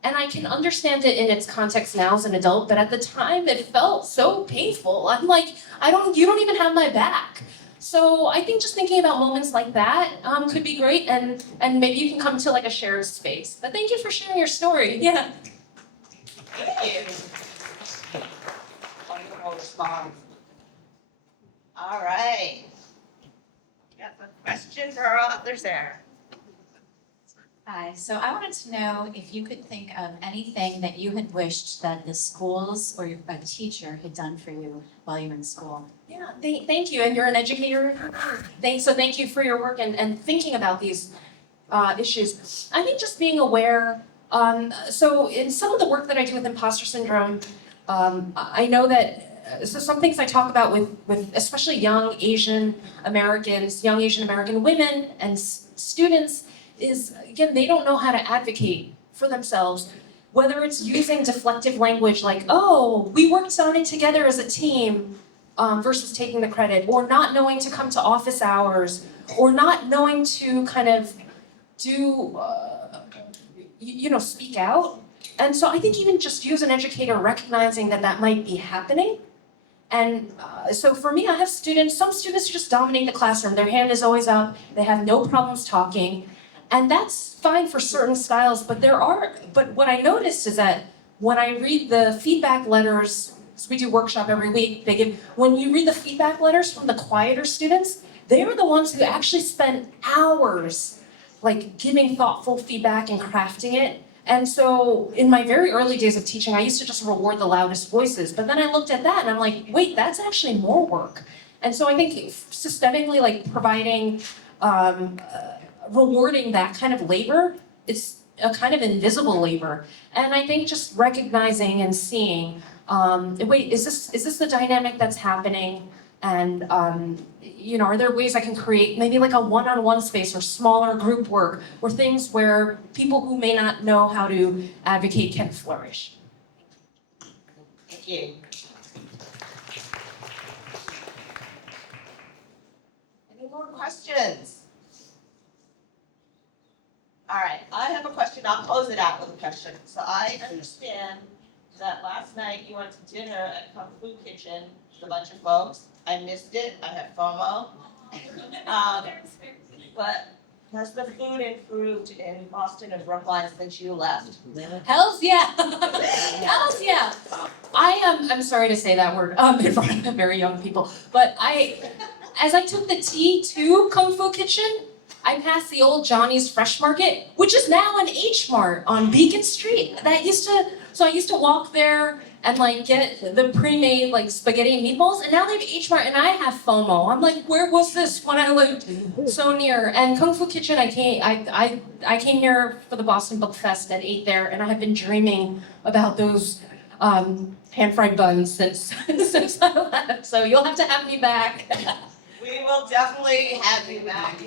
And I can understand it in its context now as an adult, but at the time it felt so painful. I'm like, you don't even have my back. So I think just thinking about moments like that could be great, and maybe you can come to like a shared space. But thank you for sharing your story. Yeah. Thank you. Wonderful response. All right. Got some questions for our authors there. Hi, so I wanted to know if you could think of anything that you had wished that the schools or a teacher had done for you while you were in school. Yeah, thank you. And you're an educator. So thank you for your work and thinking about these issues. I think just being aware. So in some of the work that I do with imposter syndrome, I know that so some things I talk about with especially young Asian Americans, young Asian American women and students is, again, they don't know how to advocate for themselves, whether it's using deflective language like, oh, we worked on it together as a team, versus taking the credit, or not knowing to come to office hours, or not knowing to kind of do, speak out. And so I think even just you as an educator recognizing that might be happening. And so for me, I have some students who just dominate the classroom. Their hand is always up, they have no problems talking. And that's fine for certain styles, but what I noticed is that when I read the feedback letters, because we do workshop every week, when you read the feedback letters from the quieter students, they are the ones who actually spent hours like giving thoughtful feedback and crafting it. And so in my very early days of teaching, I used to just reward the loudest voices, but then I looked at that and I'm like, wait, that's actually more work. And so I think systemically like providing rewarding that kind of labor, it's a kind of invisible labor. And I think just recognizing and seeing, wait, is this the dynamic that's happening? And are there ways I can create maybe like a one-on-one space or smaller group work or things where people who may not know how to advocate can flourish? Thank you. Any more questions? All right, I have a question. I'll close it out with a question. So I understand that last night you went to dinner at Kung Fu Kitchen with a bunch of folks. I missed it. I had FOMO. But has the food improved in Boston and Brookline since you left? Hells yeah. Hells yeah. I'm sorry to say that word in front of very young people, but as I took the T to Kung Fu Kitchen, I passed the old Johnny's Fresh Market, which is now an H Mart on Beacon Street. So I used to walk there and like get the pre-made like spaghetti and meatballs, and now they have H Mart, and I have FOMO. I'm like, where was this when I lived so near? And Kung Fu Kitchen, I came here for the Boston Book Fest and ate there, and I have been dreaming about those pan-fried buns since since I left. So you'll have to have me back. We will definitely have you back.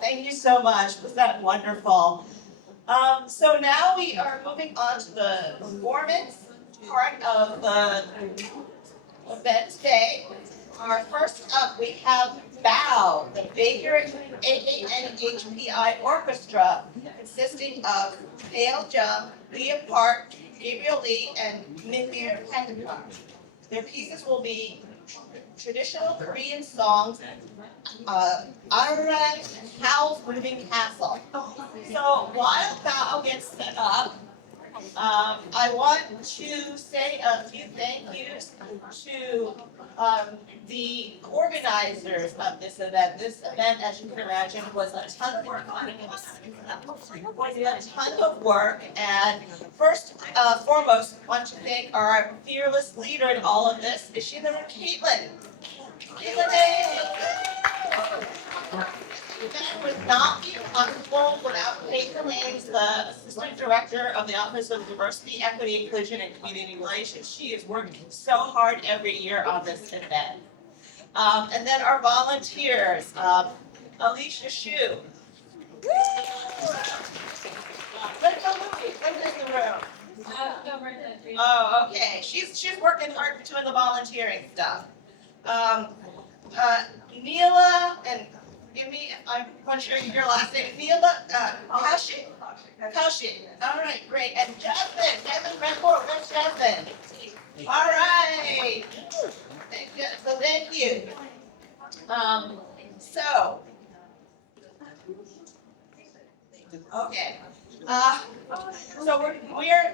Thank you so much. Was that wonderful? So now we are moving on to the performance part of the event today. Our first up, we have BOW, the Baker AANHPI Orchestra, consisting of Dale Jung, Leah Park, Gabriel Lee, and Mindir Pendekar. Their pieces will be traditional Korean songs, Arirang and Howl's Moving Castle. So while BOW gets set up, I want to say a few thank yous to the organizers of this event. This event, as you can imagine, was a ton of work on it. Was a ton of work, and first, foremost, I want to thank our fearless leader in all of this. Is she there, Caitlin? Caitlin, hey! The event would not be possible without Caitlin Ames, the Assistant Director of the Office of Diversity, Equity, Inclusion, and Community Relations. She is working so hard every year on this event. And then our volunteers, Alicia Shu. Let's go, Louie. Come in the room. Oh, okay. She's working hard doing the volunteering stuff. Neela and give me, I'm not sure your last name. Neela, Kaushik. Kaushik. All right, great. And Jasmine, Jasmine Redford. Where's Jasmine? All right. Thank you. So, okay. So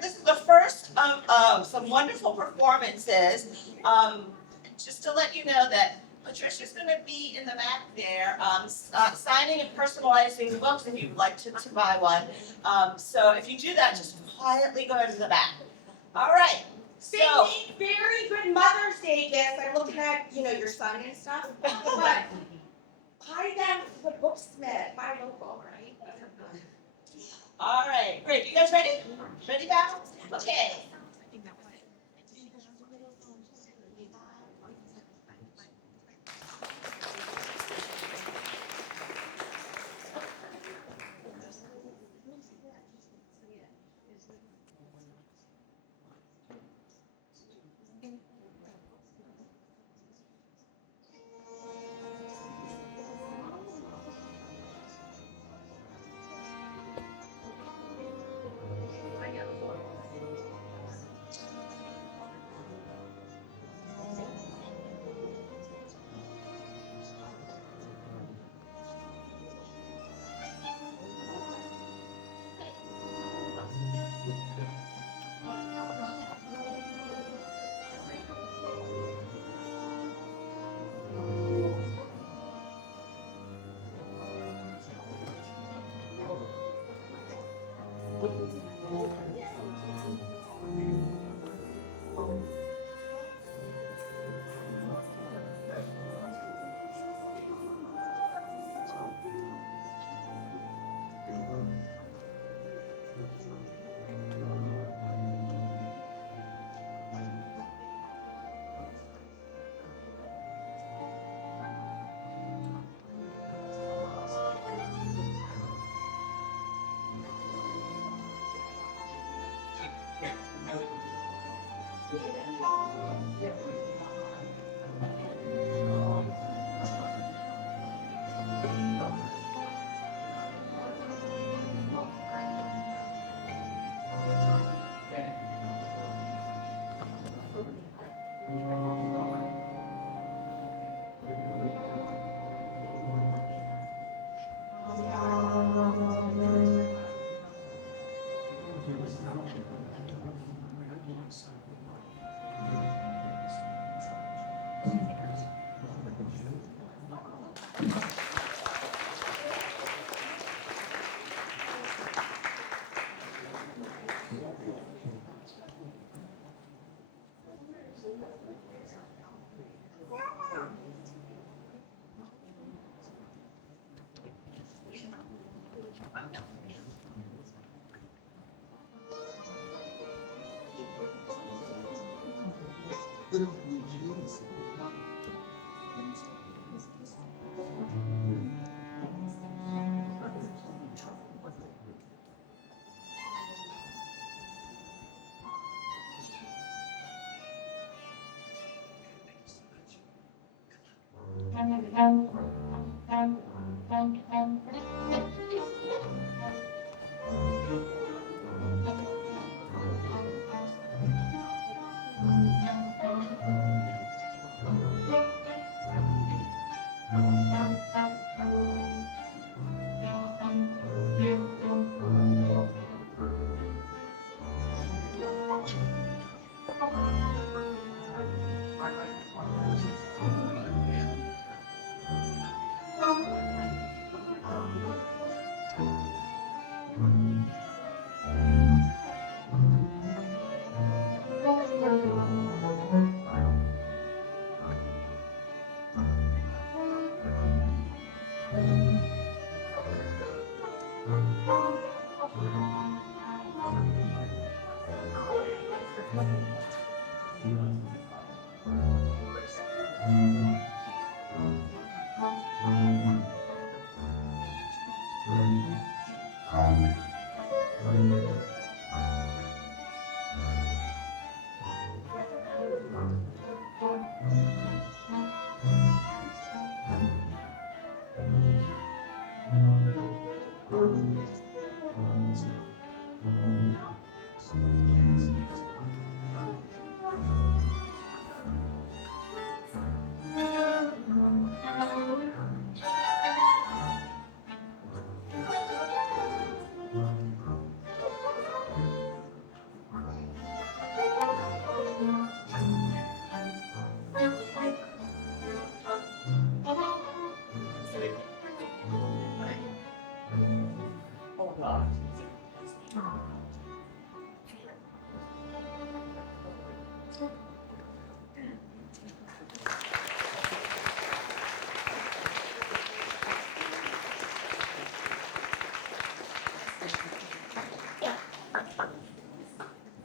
this is the first of some wonderful performances. Just to let you know that Patricia's going to be in the back there, signing and personalizing books if you'd like to buy one. So if you do that, just quietly go into the back. All right. They make very good Mother's Day gifts. I'm looking at, your son and stuff. But buy them to the Booksmith, my local, right? All right, great. You guys ready? Ready, Val? Okay.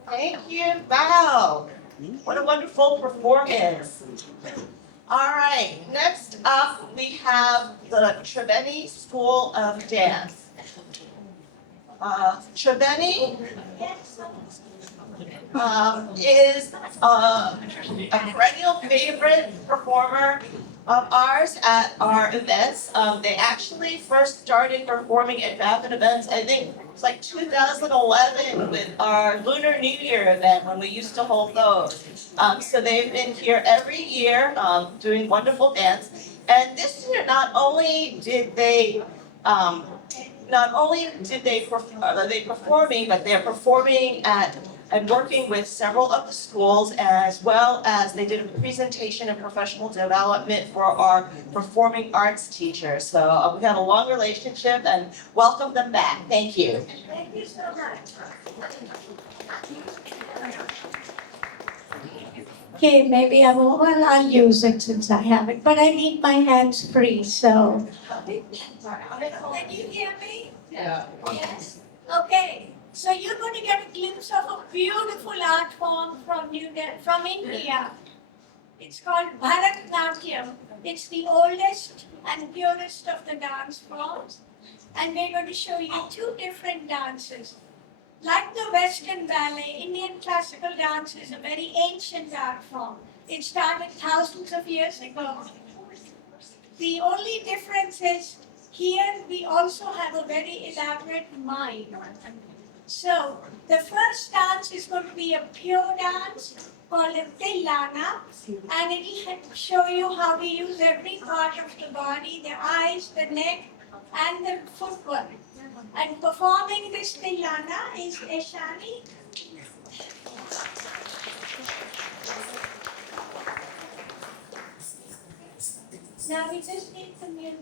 Thank you, Val. What a wonderful performance. All right, next up we have the Treveni School of Dance. Treveni is a perennial favorite performer of ours at our events. They actually first started performing at Rapid events, I think it's like 2011 with our Lunar New Year event when we used to hold those. So they've been here every year doing wonderful dance. And this year, not only did they are they performing, but they're performing at and working with several of the schools, as well as they did a presentation and professional development for our performing arts teachers. So we've had a long relationship and welcome them back. Thank you. Thank you so much. Okay, maybe I'll use it since I have it, but I need my hands free, so. Can you hear me? Yeah. Yes? Okay, so you're going to get a glimpse of a beautiful art form from India. It's called Bharatanatyam. It's the oldest and purest of the dance forms. And we're going to show you two different dances. Like the Western ballet, Indian classical dance is a very ancient art form. It started thousands of years ago. The only difference is here we also have a very elaborate mime. So the first dance is going to be a pure dance called a Tilana, and it will show you how we use every part of the body, the eyes, the neck, and the footwork. And performing this Tilana is Eshani. Now we just need some music.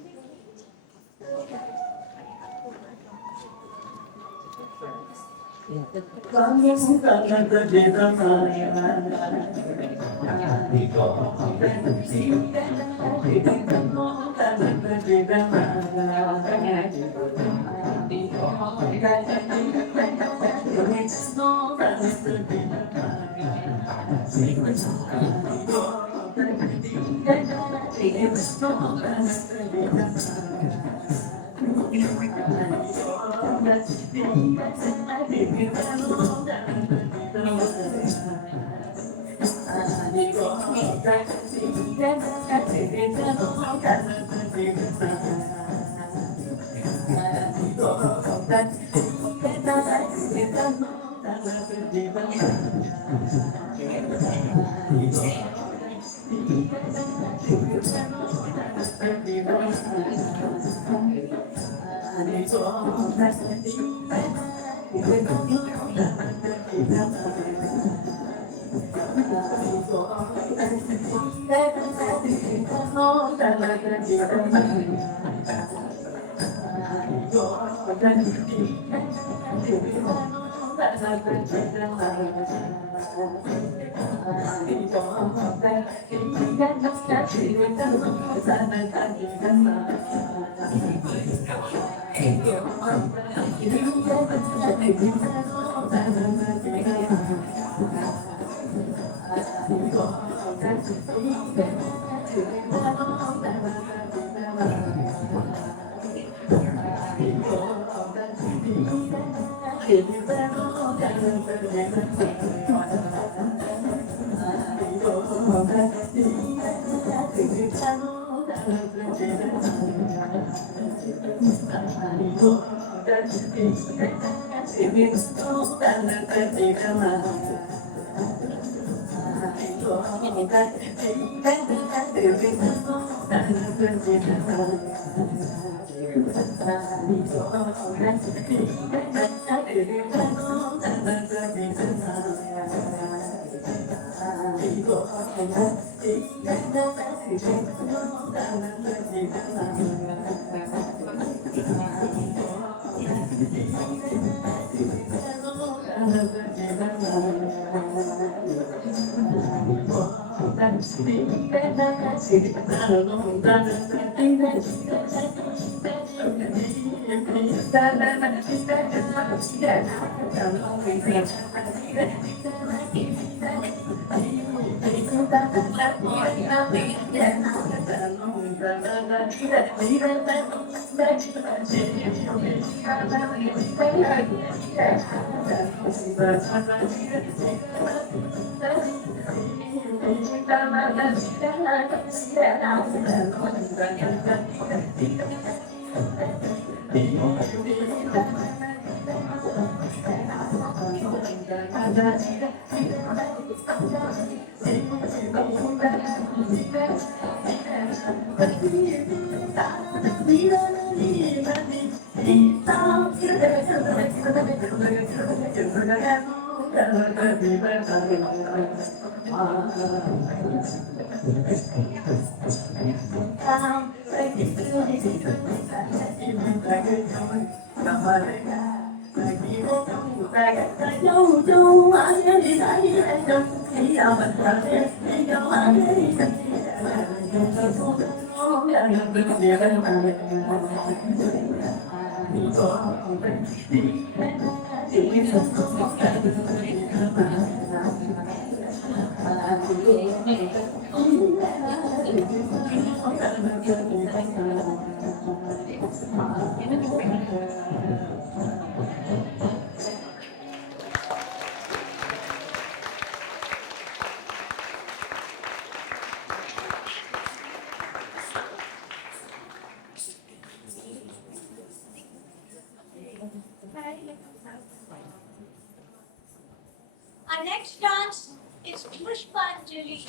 Our next dance is Pushpanjali.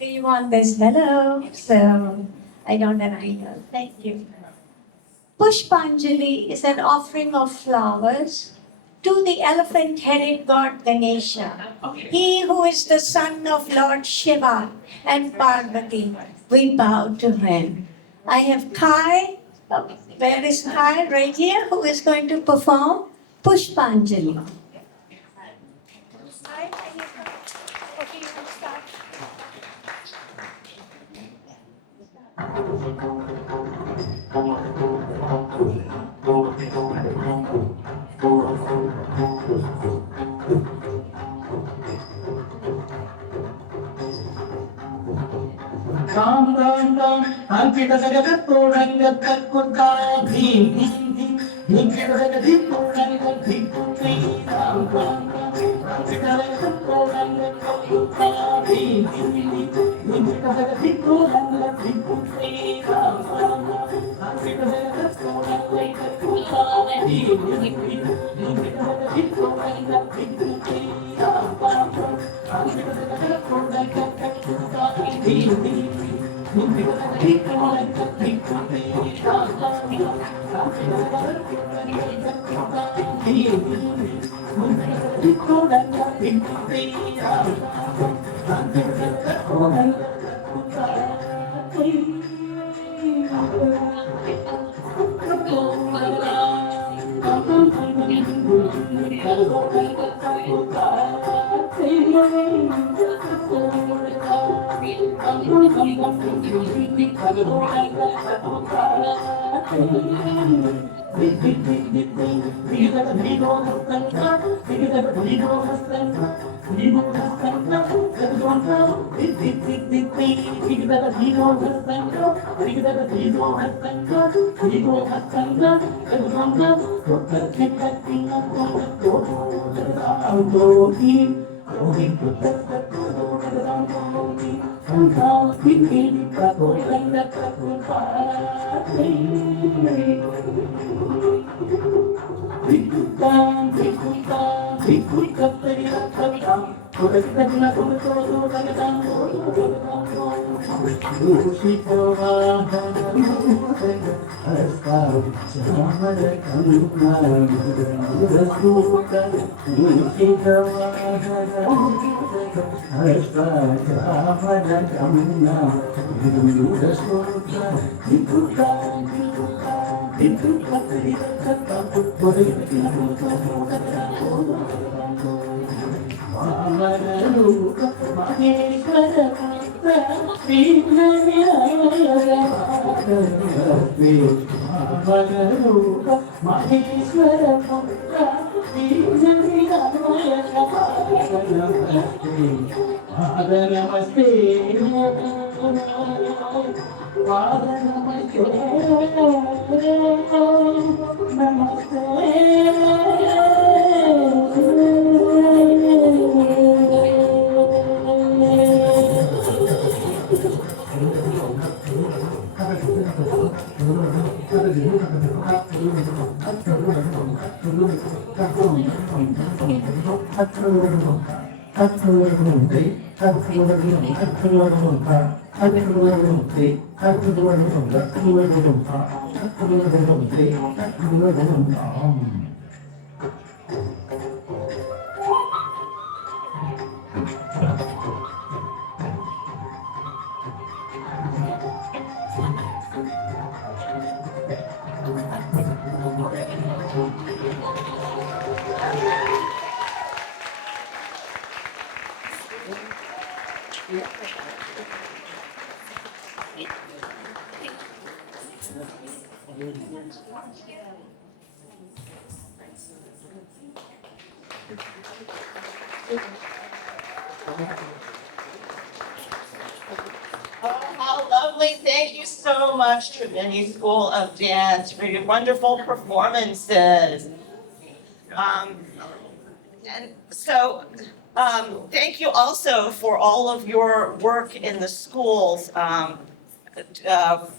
Do you want this? Hello. So I don't know. I know. Thank you. Pushpanjali is an offering of flowers to the elephant-headed god Ganesha, he who is the son of Lord Shiva and Parvati. We bow to him. I have Kai, where is Kai? Right here, who is going to perform Pushpanjali. Kai, can you come? Okay, you can start. Ram Ram Ram, Ankita Jagato Ranga Kutta Bhim Bhim Bhim, Ankita Jagato Ranga Bhim Ram Ram Ram, Ankita Jagato Ranga Kutta Bhim Bhim Bhim, Ankita Jagato Ranga Bhim Ram Ram Ram, Ankita Jagato Ranga Kutta Bhim Bhim Bhim, Ankita Jagato Ranga Bhim Ram Ram Ram, Ankita Jagato Ranga Kutta Bhim Bhim. Oh, how lovely. Thank you so much, Trevini School of Dance, for your wonderful performances. Thank you also for all of your work in the schools,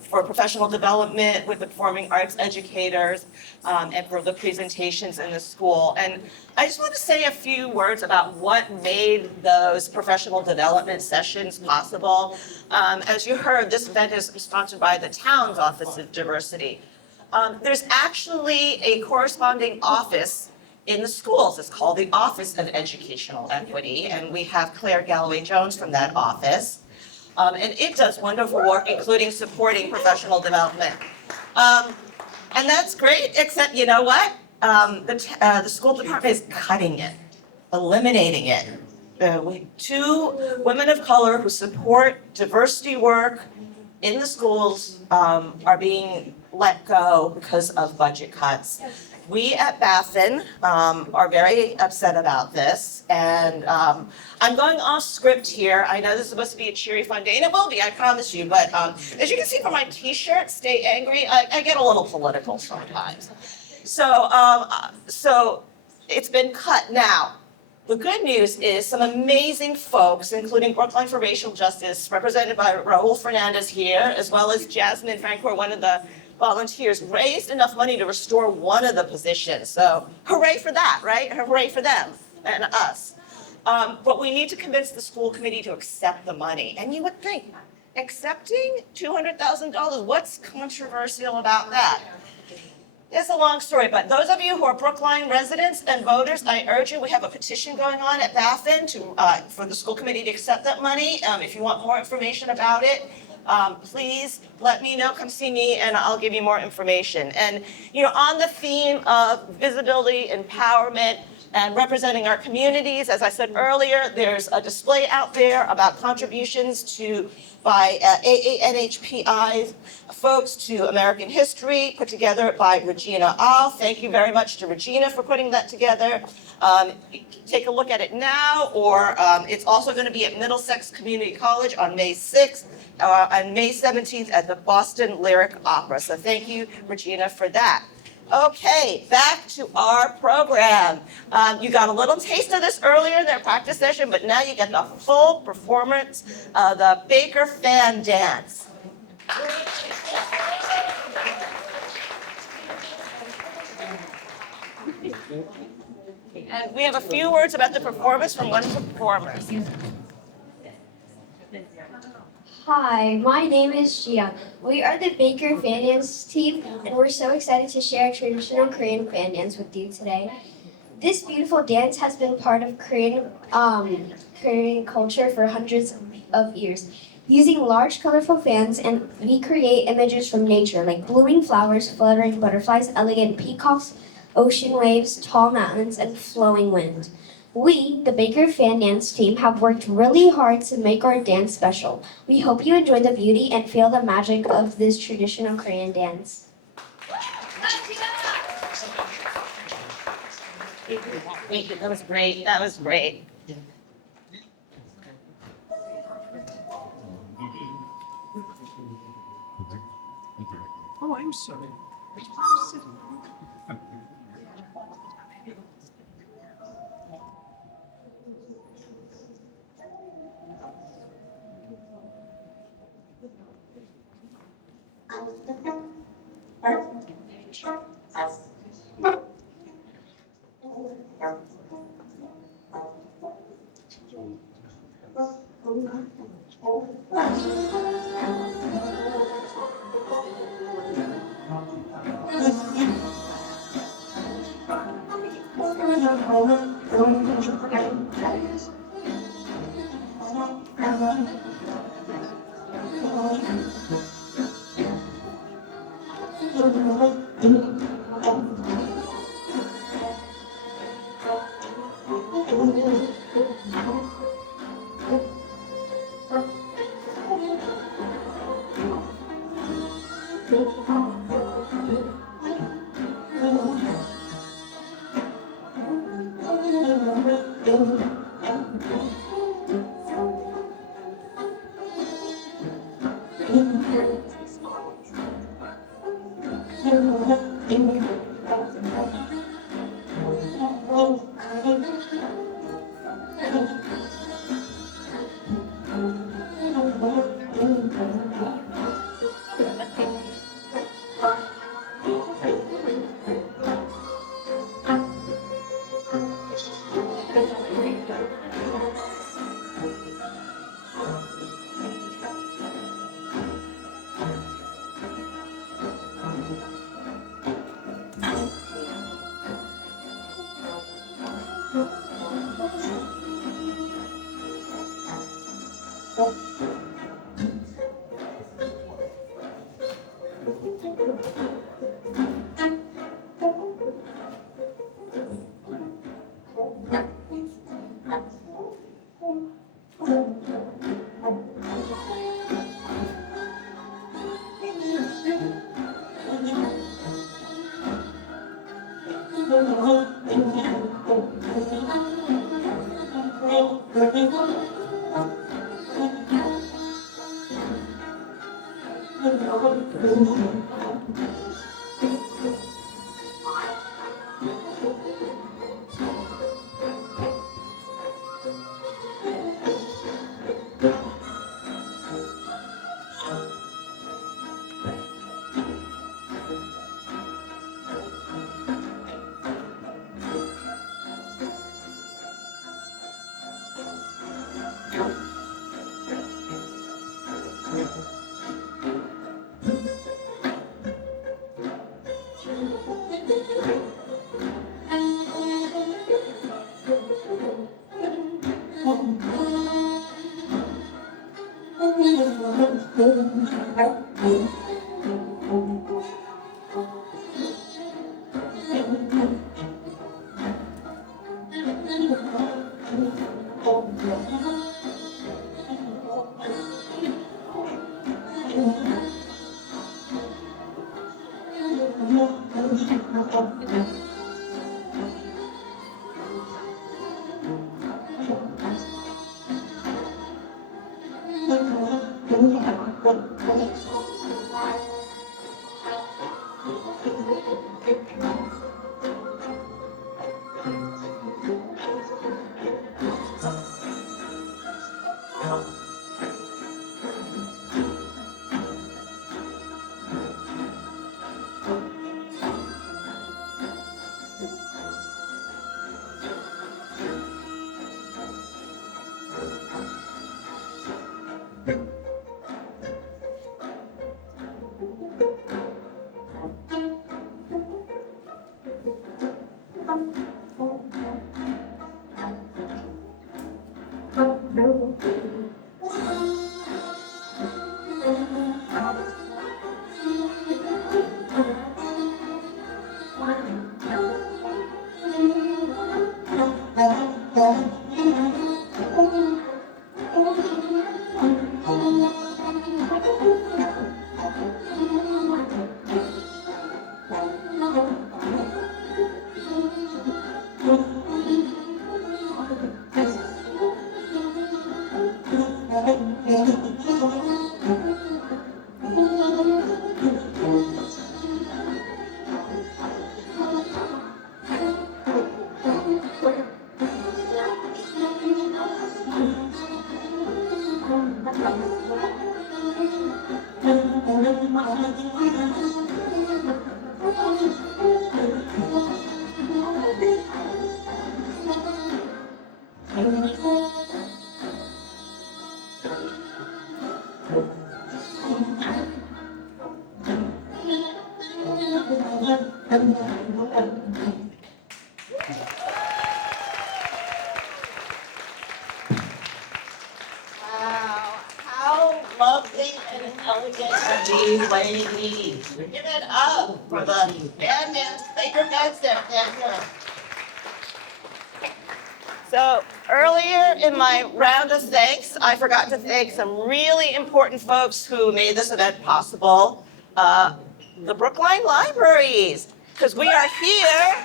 for professional development with the performing arts educators, and for the presentations in the school. And I just want to say a few words about what made those professional development sessions possible. As you heard, this event is sponsored by the town's Office of Diversity. There's actually a corresponding office in the schools. It's called the Office of Educational Equity, and we have Claire Galloway Jones from that office. And it does wonderful work, including supporting professional development. And that's great, except you know what? The school department is cutting it, eliminating it. Two women of color who support diversity work in the schools are being let go because of budget cuts. We at Baffin are very upset about this, and I'm going off script here. I know this is supposed to be a cheery, fun day, and it will be, I promise you, but as you can see from my t-shirt, Stay Angry, I get a little political sometimes. So it's been cut now. The good news is some amazing folks, including Brookline for Racial Justice, represented by Raul Fernandez here, as well as Jasmine Francoeur, one of the volunteers, raised enough money to restore one of the positions. So hooray for that, right? Hooray for them and us. But we need to convince the school committee to accept the money. And you would think, accepting $200,000, what's controversial about that? It's a long story, but those of you who are Brookline residents and voters, I urge you, we have a petition going on at Baffin for the school committee to accept that money. If you want more information about it, please let me know, come see me, and I'll give you more information. And you know, on the theme of visibility, empowerment, and representing our communities, as I said earlier, there's a display out there about contributions by AANHPI folks to American history, put together by Regina Ahl. Thank you very much to Regina for putting that together. Take a look at it now, or it's also going to be at Middlesex Community College on May 6th and May 17th at the Boston Lyric Opera. So thank you, Regina, for that. Okay, back to our program. You got a little taste of this earlier in their practice session, but now you get the full performance of the Baker Fan Dance. And we have a few words about the performance from one of the performers. Hi, my name is Shia. We are the Baker Fan Dance team, and we're so excited to share traditional Korean fan dance with you today. This beautiful dance has been part of Korean culture for hundreds of years. Using large, colorful fans, and we create images from nature, like blooming flowers, fluttering butterflies, elegant peacocks, ocean waves, tall mountains, and flowing wind. We, the Baker Fan Dance team, have worked really hard to make our dance special. We hope you enjoy the beauty and feel the magic of this traditional Korean dance. Thank you, that was great, that was great. Oh, I'm sorry. Wow, how lovely and elegant are these ladies. Give it up for the band dance, Baker Band. So earlier in my round of thanks, I forgot to thank some really important folks who made this event possible. The Brookline Libraries, because we are here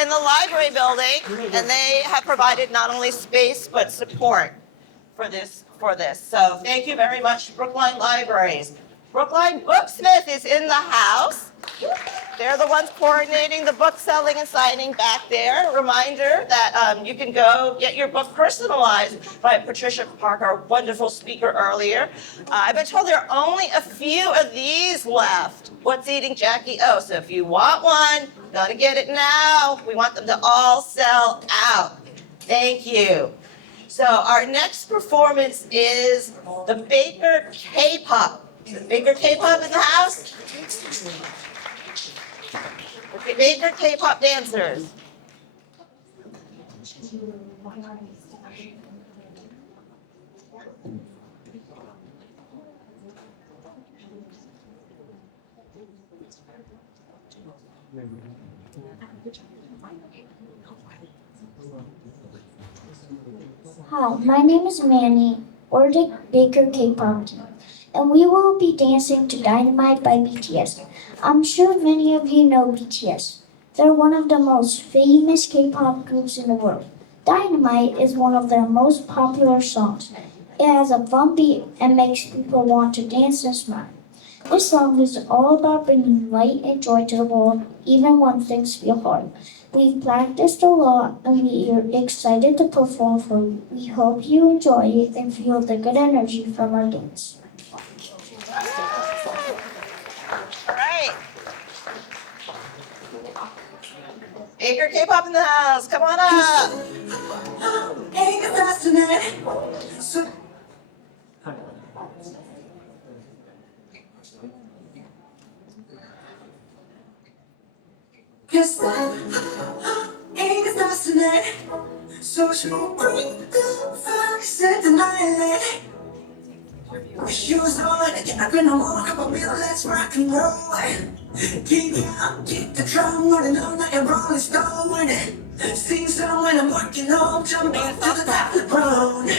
in the library building and they have provided not only space but support for this. So thank you very much, Brookline Libraries. Brookline Booksmith is in the house. They're the ones coordinating the book selling and signing back there. Reminder that you can go get your book personalized by Patricia Parker, our wonderful speaker earlier. I've been told there are only a few of these left. What's Eating Jackie O? So if you want one, gotta get it now. We want them to all sell out. Thank you. So our next performance is the Baker K-pop. Is the Baker K-pop in the house? The Baker K-pop dancers. Hi, my name is Manny. We're the Baker K-pop team, and we will be dancing to Dynamite by BTS. I'm sure many of you know BTS. They're one of the most famous K-pop groups in the world. Dynamite is one of their most popular songs. It has a fun beat and makes people want to dance and smile. This song is all about bringing light and joy to the world, even when things feel hard. We've practiced a lot and we are excited to perform for you. We hope you enjoy it and feel the good energy from our dance. All right. Baker K-pop in the house. Come on up. Shoes on, I've been on walk up a middle, let's rock and roll. Keep it up, keep the drum running on like a rolling stone. Sing song when I'm walking home, jumping to the top of the ground.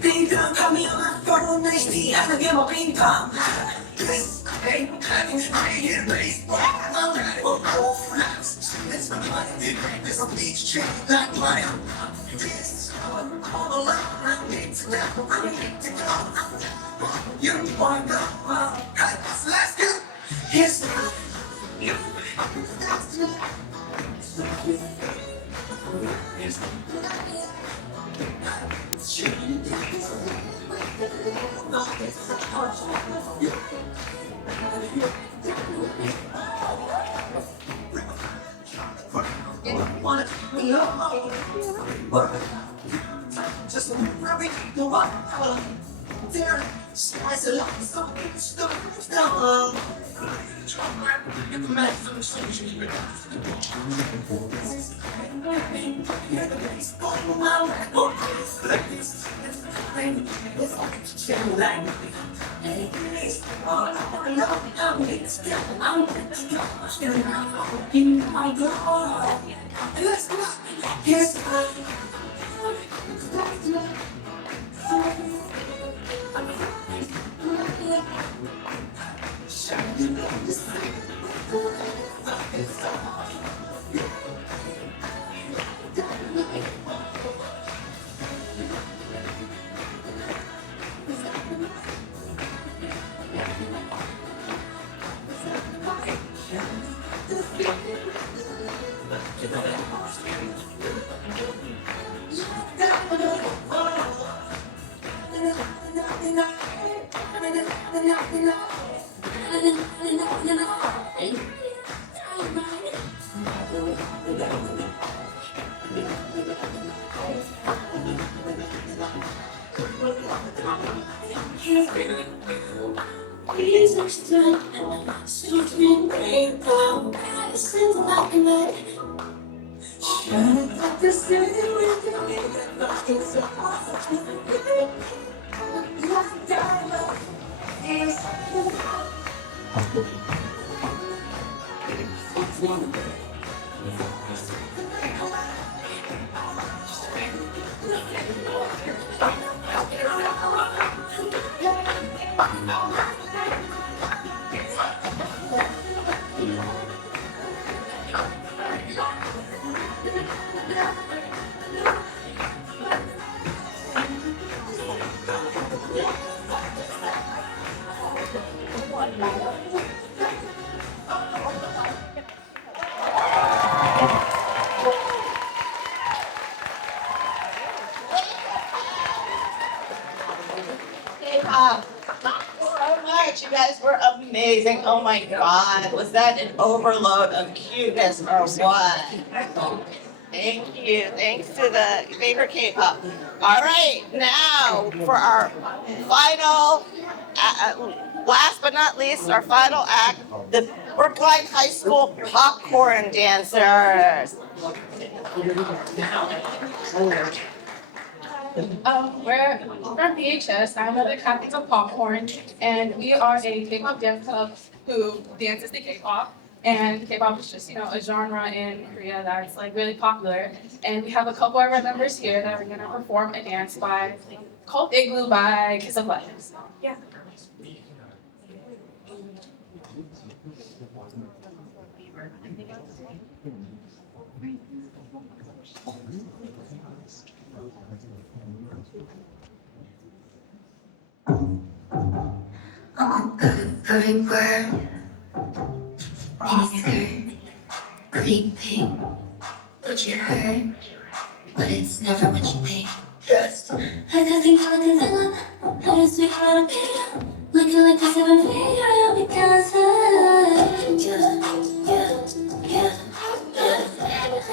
Ping pong, call me on my phone, nice tea, I can get my ping pong. This ain't playing baseball. I'm ready for cold flaps. It's my money, this a beach tree, like mine. This all alone, I need to know, I need to go. You want the let's go. Here's the you. Just every the one there slice along something stop. K-pop. So much. You guys were amazing. Oh my God. Was that an overload of cuteness or what? Thank you. Thanks to the favorite K-pop. All right. Now for our final, last but not least, our final act, the Brookline High School popcorn dancers. We're from VHS. I'm another captain of Popcorn, and we are a K-pop dance club who dances to K-pop. And K-pop is just, a genre in Korea that's like really popular. And we have a couple of our members here that are gonna perform a dance called Igloo by Kiss of Life. Yeah. perfect word, miniskirt, clean pink, what you heard, but it's never what you think. Trust. I got things like a villain, I just figure out a picture, looking like I never figure out because I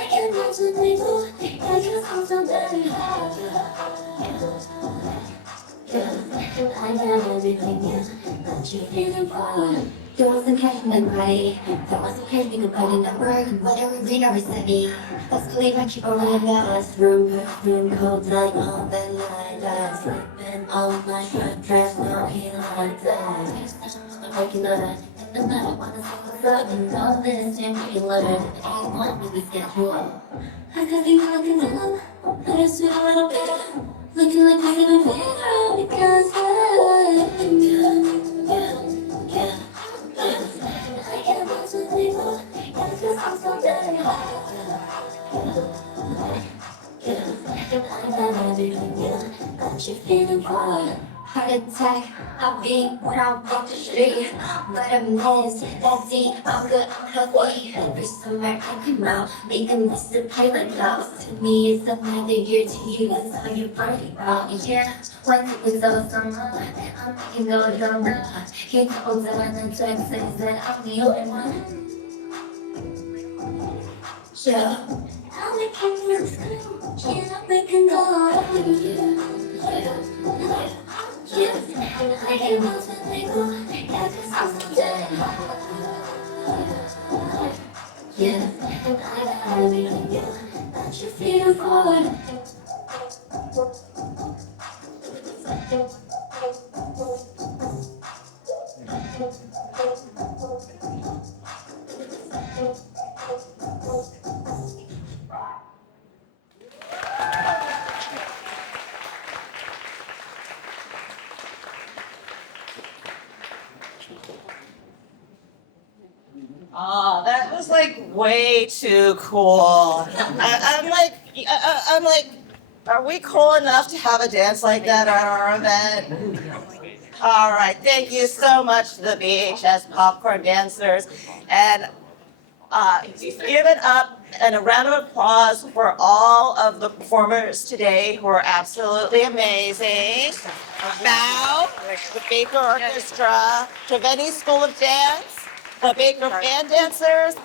can't watch the people, I just want so better. I got everything you, but you're feeling for. There wasn't catching and right. There wasn't catching and putting the work. Whatever we never study. Let's believe I keep over the best. Room, cold night, all the light. Slipping on my shirt, dress, no heel like that. I'm waking up. And I don't wanna say what's up. And all this and what you learn. I want me to schedule. I could be looking down. I just feel a little bit. Looking like we're gonna figure out because I can't watch the people, because I'm so dirty. I got everything you, but you're feeling for. Heart attack, I'm being when I walk the street. But I miss that scene, I'm good, I'm healthy. Every summer I come out, making this a pilot house. To me, it's another year, to you, it's all you're worried about. Yeah, once it was all summer, I'm making no drama. He told her and the text says that I'm the only one. Yeah, I'll make him look cool. Yeah, we can go on. Yeah, I can lose the label. Yeah, 'cause I'm so dead. Yeah, I got everything you, but you're feeling for. Oh, that was like way too cool. I'm like, are we cool enough to have a dance like that at our event? All right, thank you so much to the BHS popcorn dancers, and give it up and a round of applause for all of the performers today who are absolutely amazing. Bow, the Baker Orchestra, Treveni School of Dance, the Baker Band Dancers,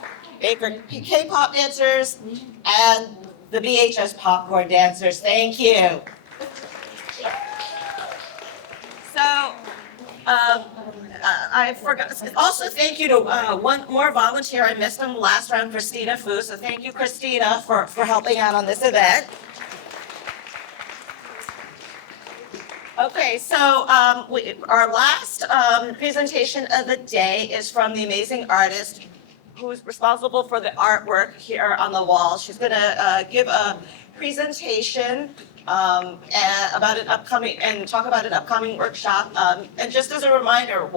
Baker K-pop dancers, and the BHS popcorn dancers. Thank you. So, I forgot. Also, thank you to one more volunteer. I missed him last round, Christina Fu. So thank you, Christina, for helping out on this event. Okay, so our last presentation of the day is from the amazing artist who's responsible for the artwork here on the wall. She's going to give a presentation and talk about an upcoming workshop. And just as a reminder,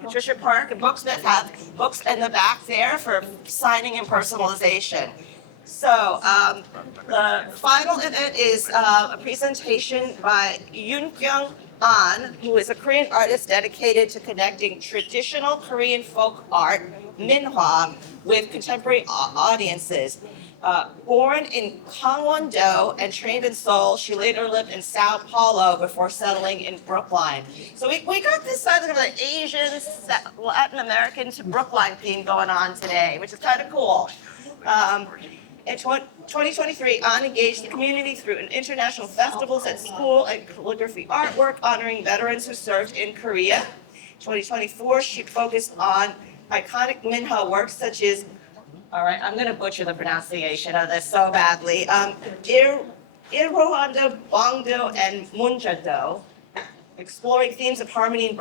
Patricia Park and Booksmith have books in the back there for signing and personalization. So the final event is a presentation by Yoon Kyung An, who is a Korean artist dedicated to connecting traditional Korean folk art, minhwa, with contemporary audiences. Born in Gangwon-do and trained in Seoul, she later lived in Sao Paulo before settling in Brookline. So we got this side of the Asian, Latin American to Brookline theme going on today, which is kind of cool. In 2023, An engaged the community through international festivals at school and calligraphy artwork honoring veterans who served in Korea. 2024, she focused on iconic minhwa works such as, all right, I'm going to butcher the pronunciation of this so badly, Ilrohando, Bongdo, and Munjado, exploring themes of harmony and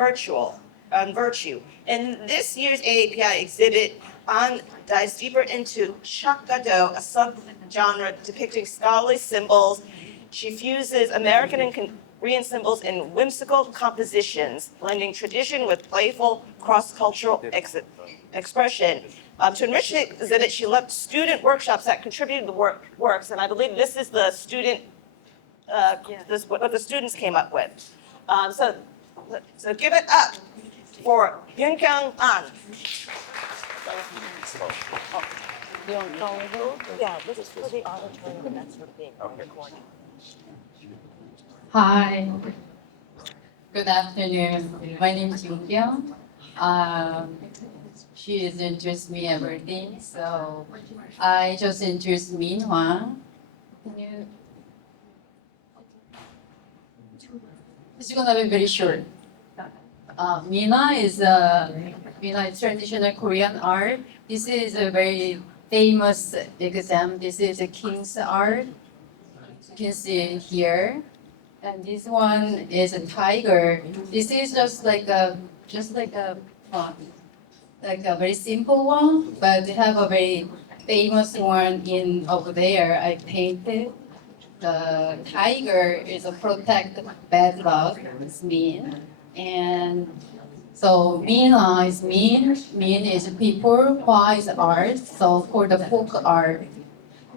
virtue. In this year's AAPI exhibit, An dives deeper into Shakgado, a subgenre depicting scholarly symbols. She fuses American and Korean symbols in whimsical compositions, blending tradition with playful cross-cultural expression. To enrich the exhibit, she led student workshops that contributed to the works, and I believe this is the student, what the students came up with. So give it up for Yun Kyung An. Yeah, this is for the auditorium, that's for being recorded. Hi. Good afternoon. My name is Yoon Kyung. She has introduced me everything, so I just introduced Min Hwang. Can you? It's gonna be very short. Mina is traditional Korean art. This is a very famous exam. This is a king's art. You can see it here. And this one is a tiger. This is just like a very simple one, but they have a very famous one in over there. I painted. The tiger is a protect bad luck. It's mean, and so Mina is mean. Mean is people. Hua is art. So for the folk art,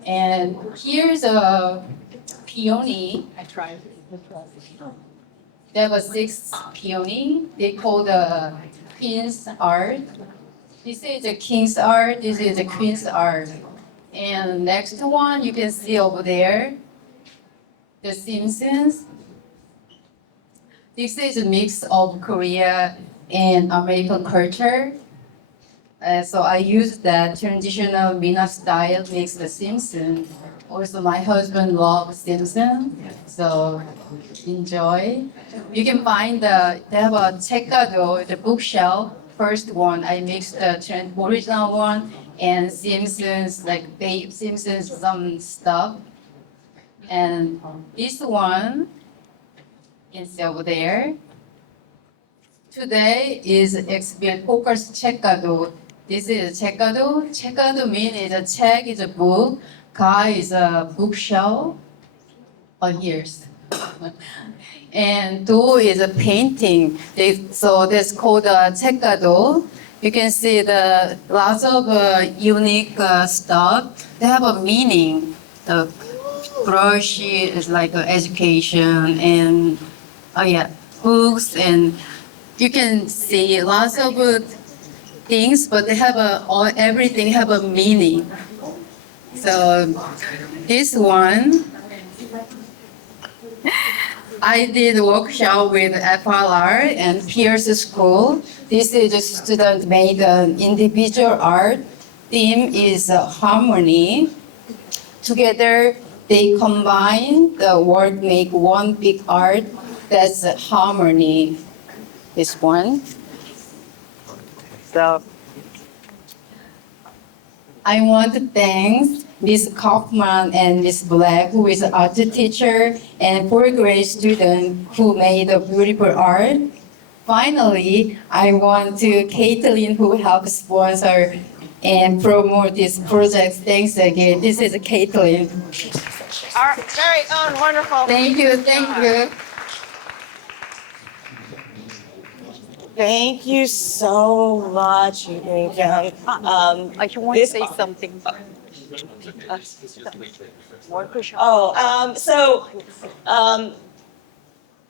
and here's a peony. I tried. There were 6 peony. They call the queen's art. This is the king's art. This is the queen's art. And next one you can see over there, The Simpsons. This is a mix of Korea and American culture. So I used that traditional Mina style mix The Simpsons. Also, my husband loves Simpsons, so enjoy. You can find they have a checkado, the bookshelf. First one, I mixed the original one and Simpsons, Simpsons some stuff. And this one is over there. Today is exhibit focus checkado. This is checkado. Checkado means a check is a book. Ka is a bookshelf. Oh, here's. And do is a painting. So that's called a checkado. You can see the lots of unique stuff. They have a meaning. The brush is like education and books, and you can see lots of things, but they have everything have a meaning. So this one, I did a workshop with FLR and Pierce School. This is a student made an individual art. Theme is harmony. Together, they combine the work, make one big art. That's harmony. This one. So I want to thank Ms. Kaufman and Ms. Black, who is an art teacher, and 4th grade student who made a beautiful art. Finally, I want to Caitlin, who helped sponsor and promote this project. Thanks again. This is Caitlin. Our very own wonderful. Thank you. Thank you so much, Yun Kyung. I want to say something.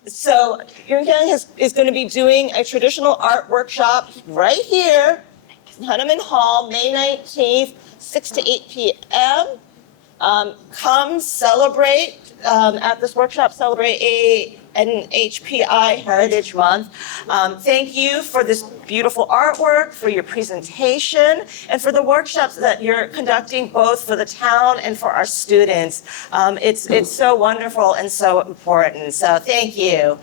So Yun Kyung is going to be doing a traditional art workshop right here, Hunneman Hall, May 19th, 6 to 8 p.m. Come celebrate at this workshop, celebrate NHPI Heritage Month. Thank you for this beautiful artwork, for your presentation, and for the workshops that you're conducting both for the town and for our students. It's so wonderful and so important. So thank you.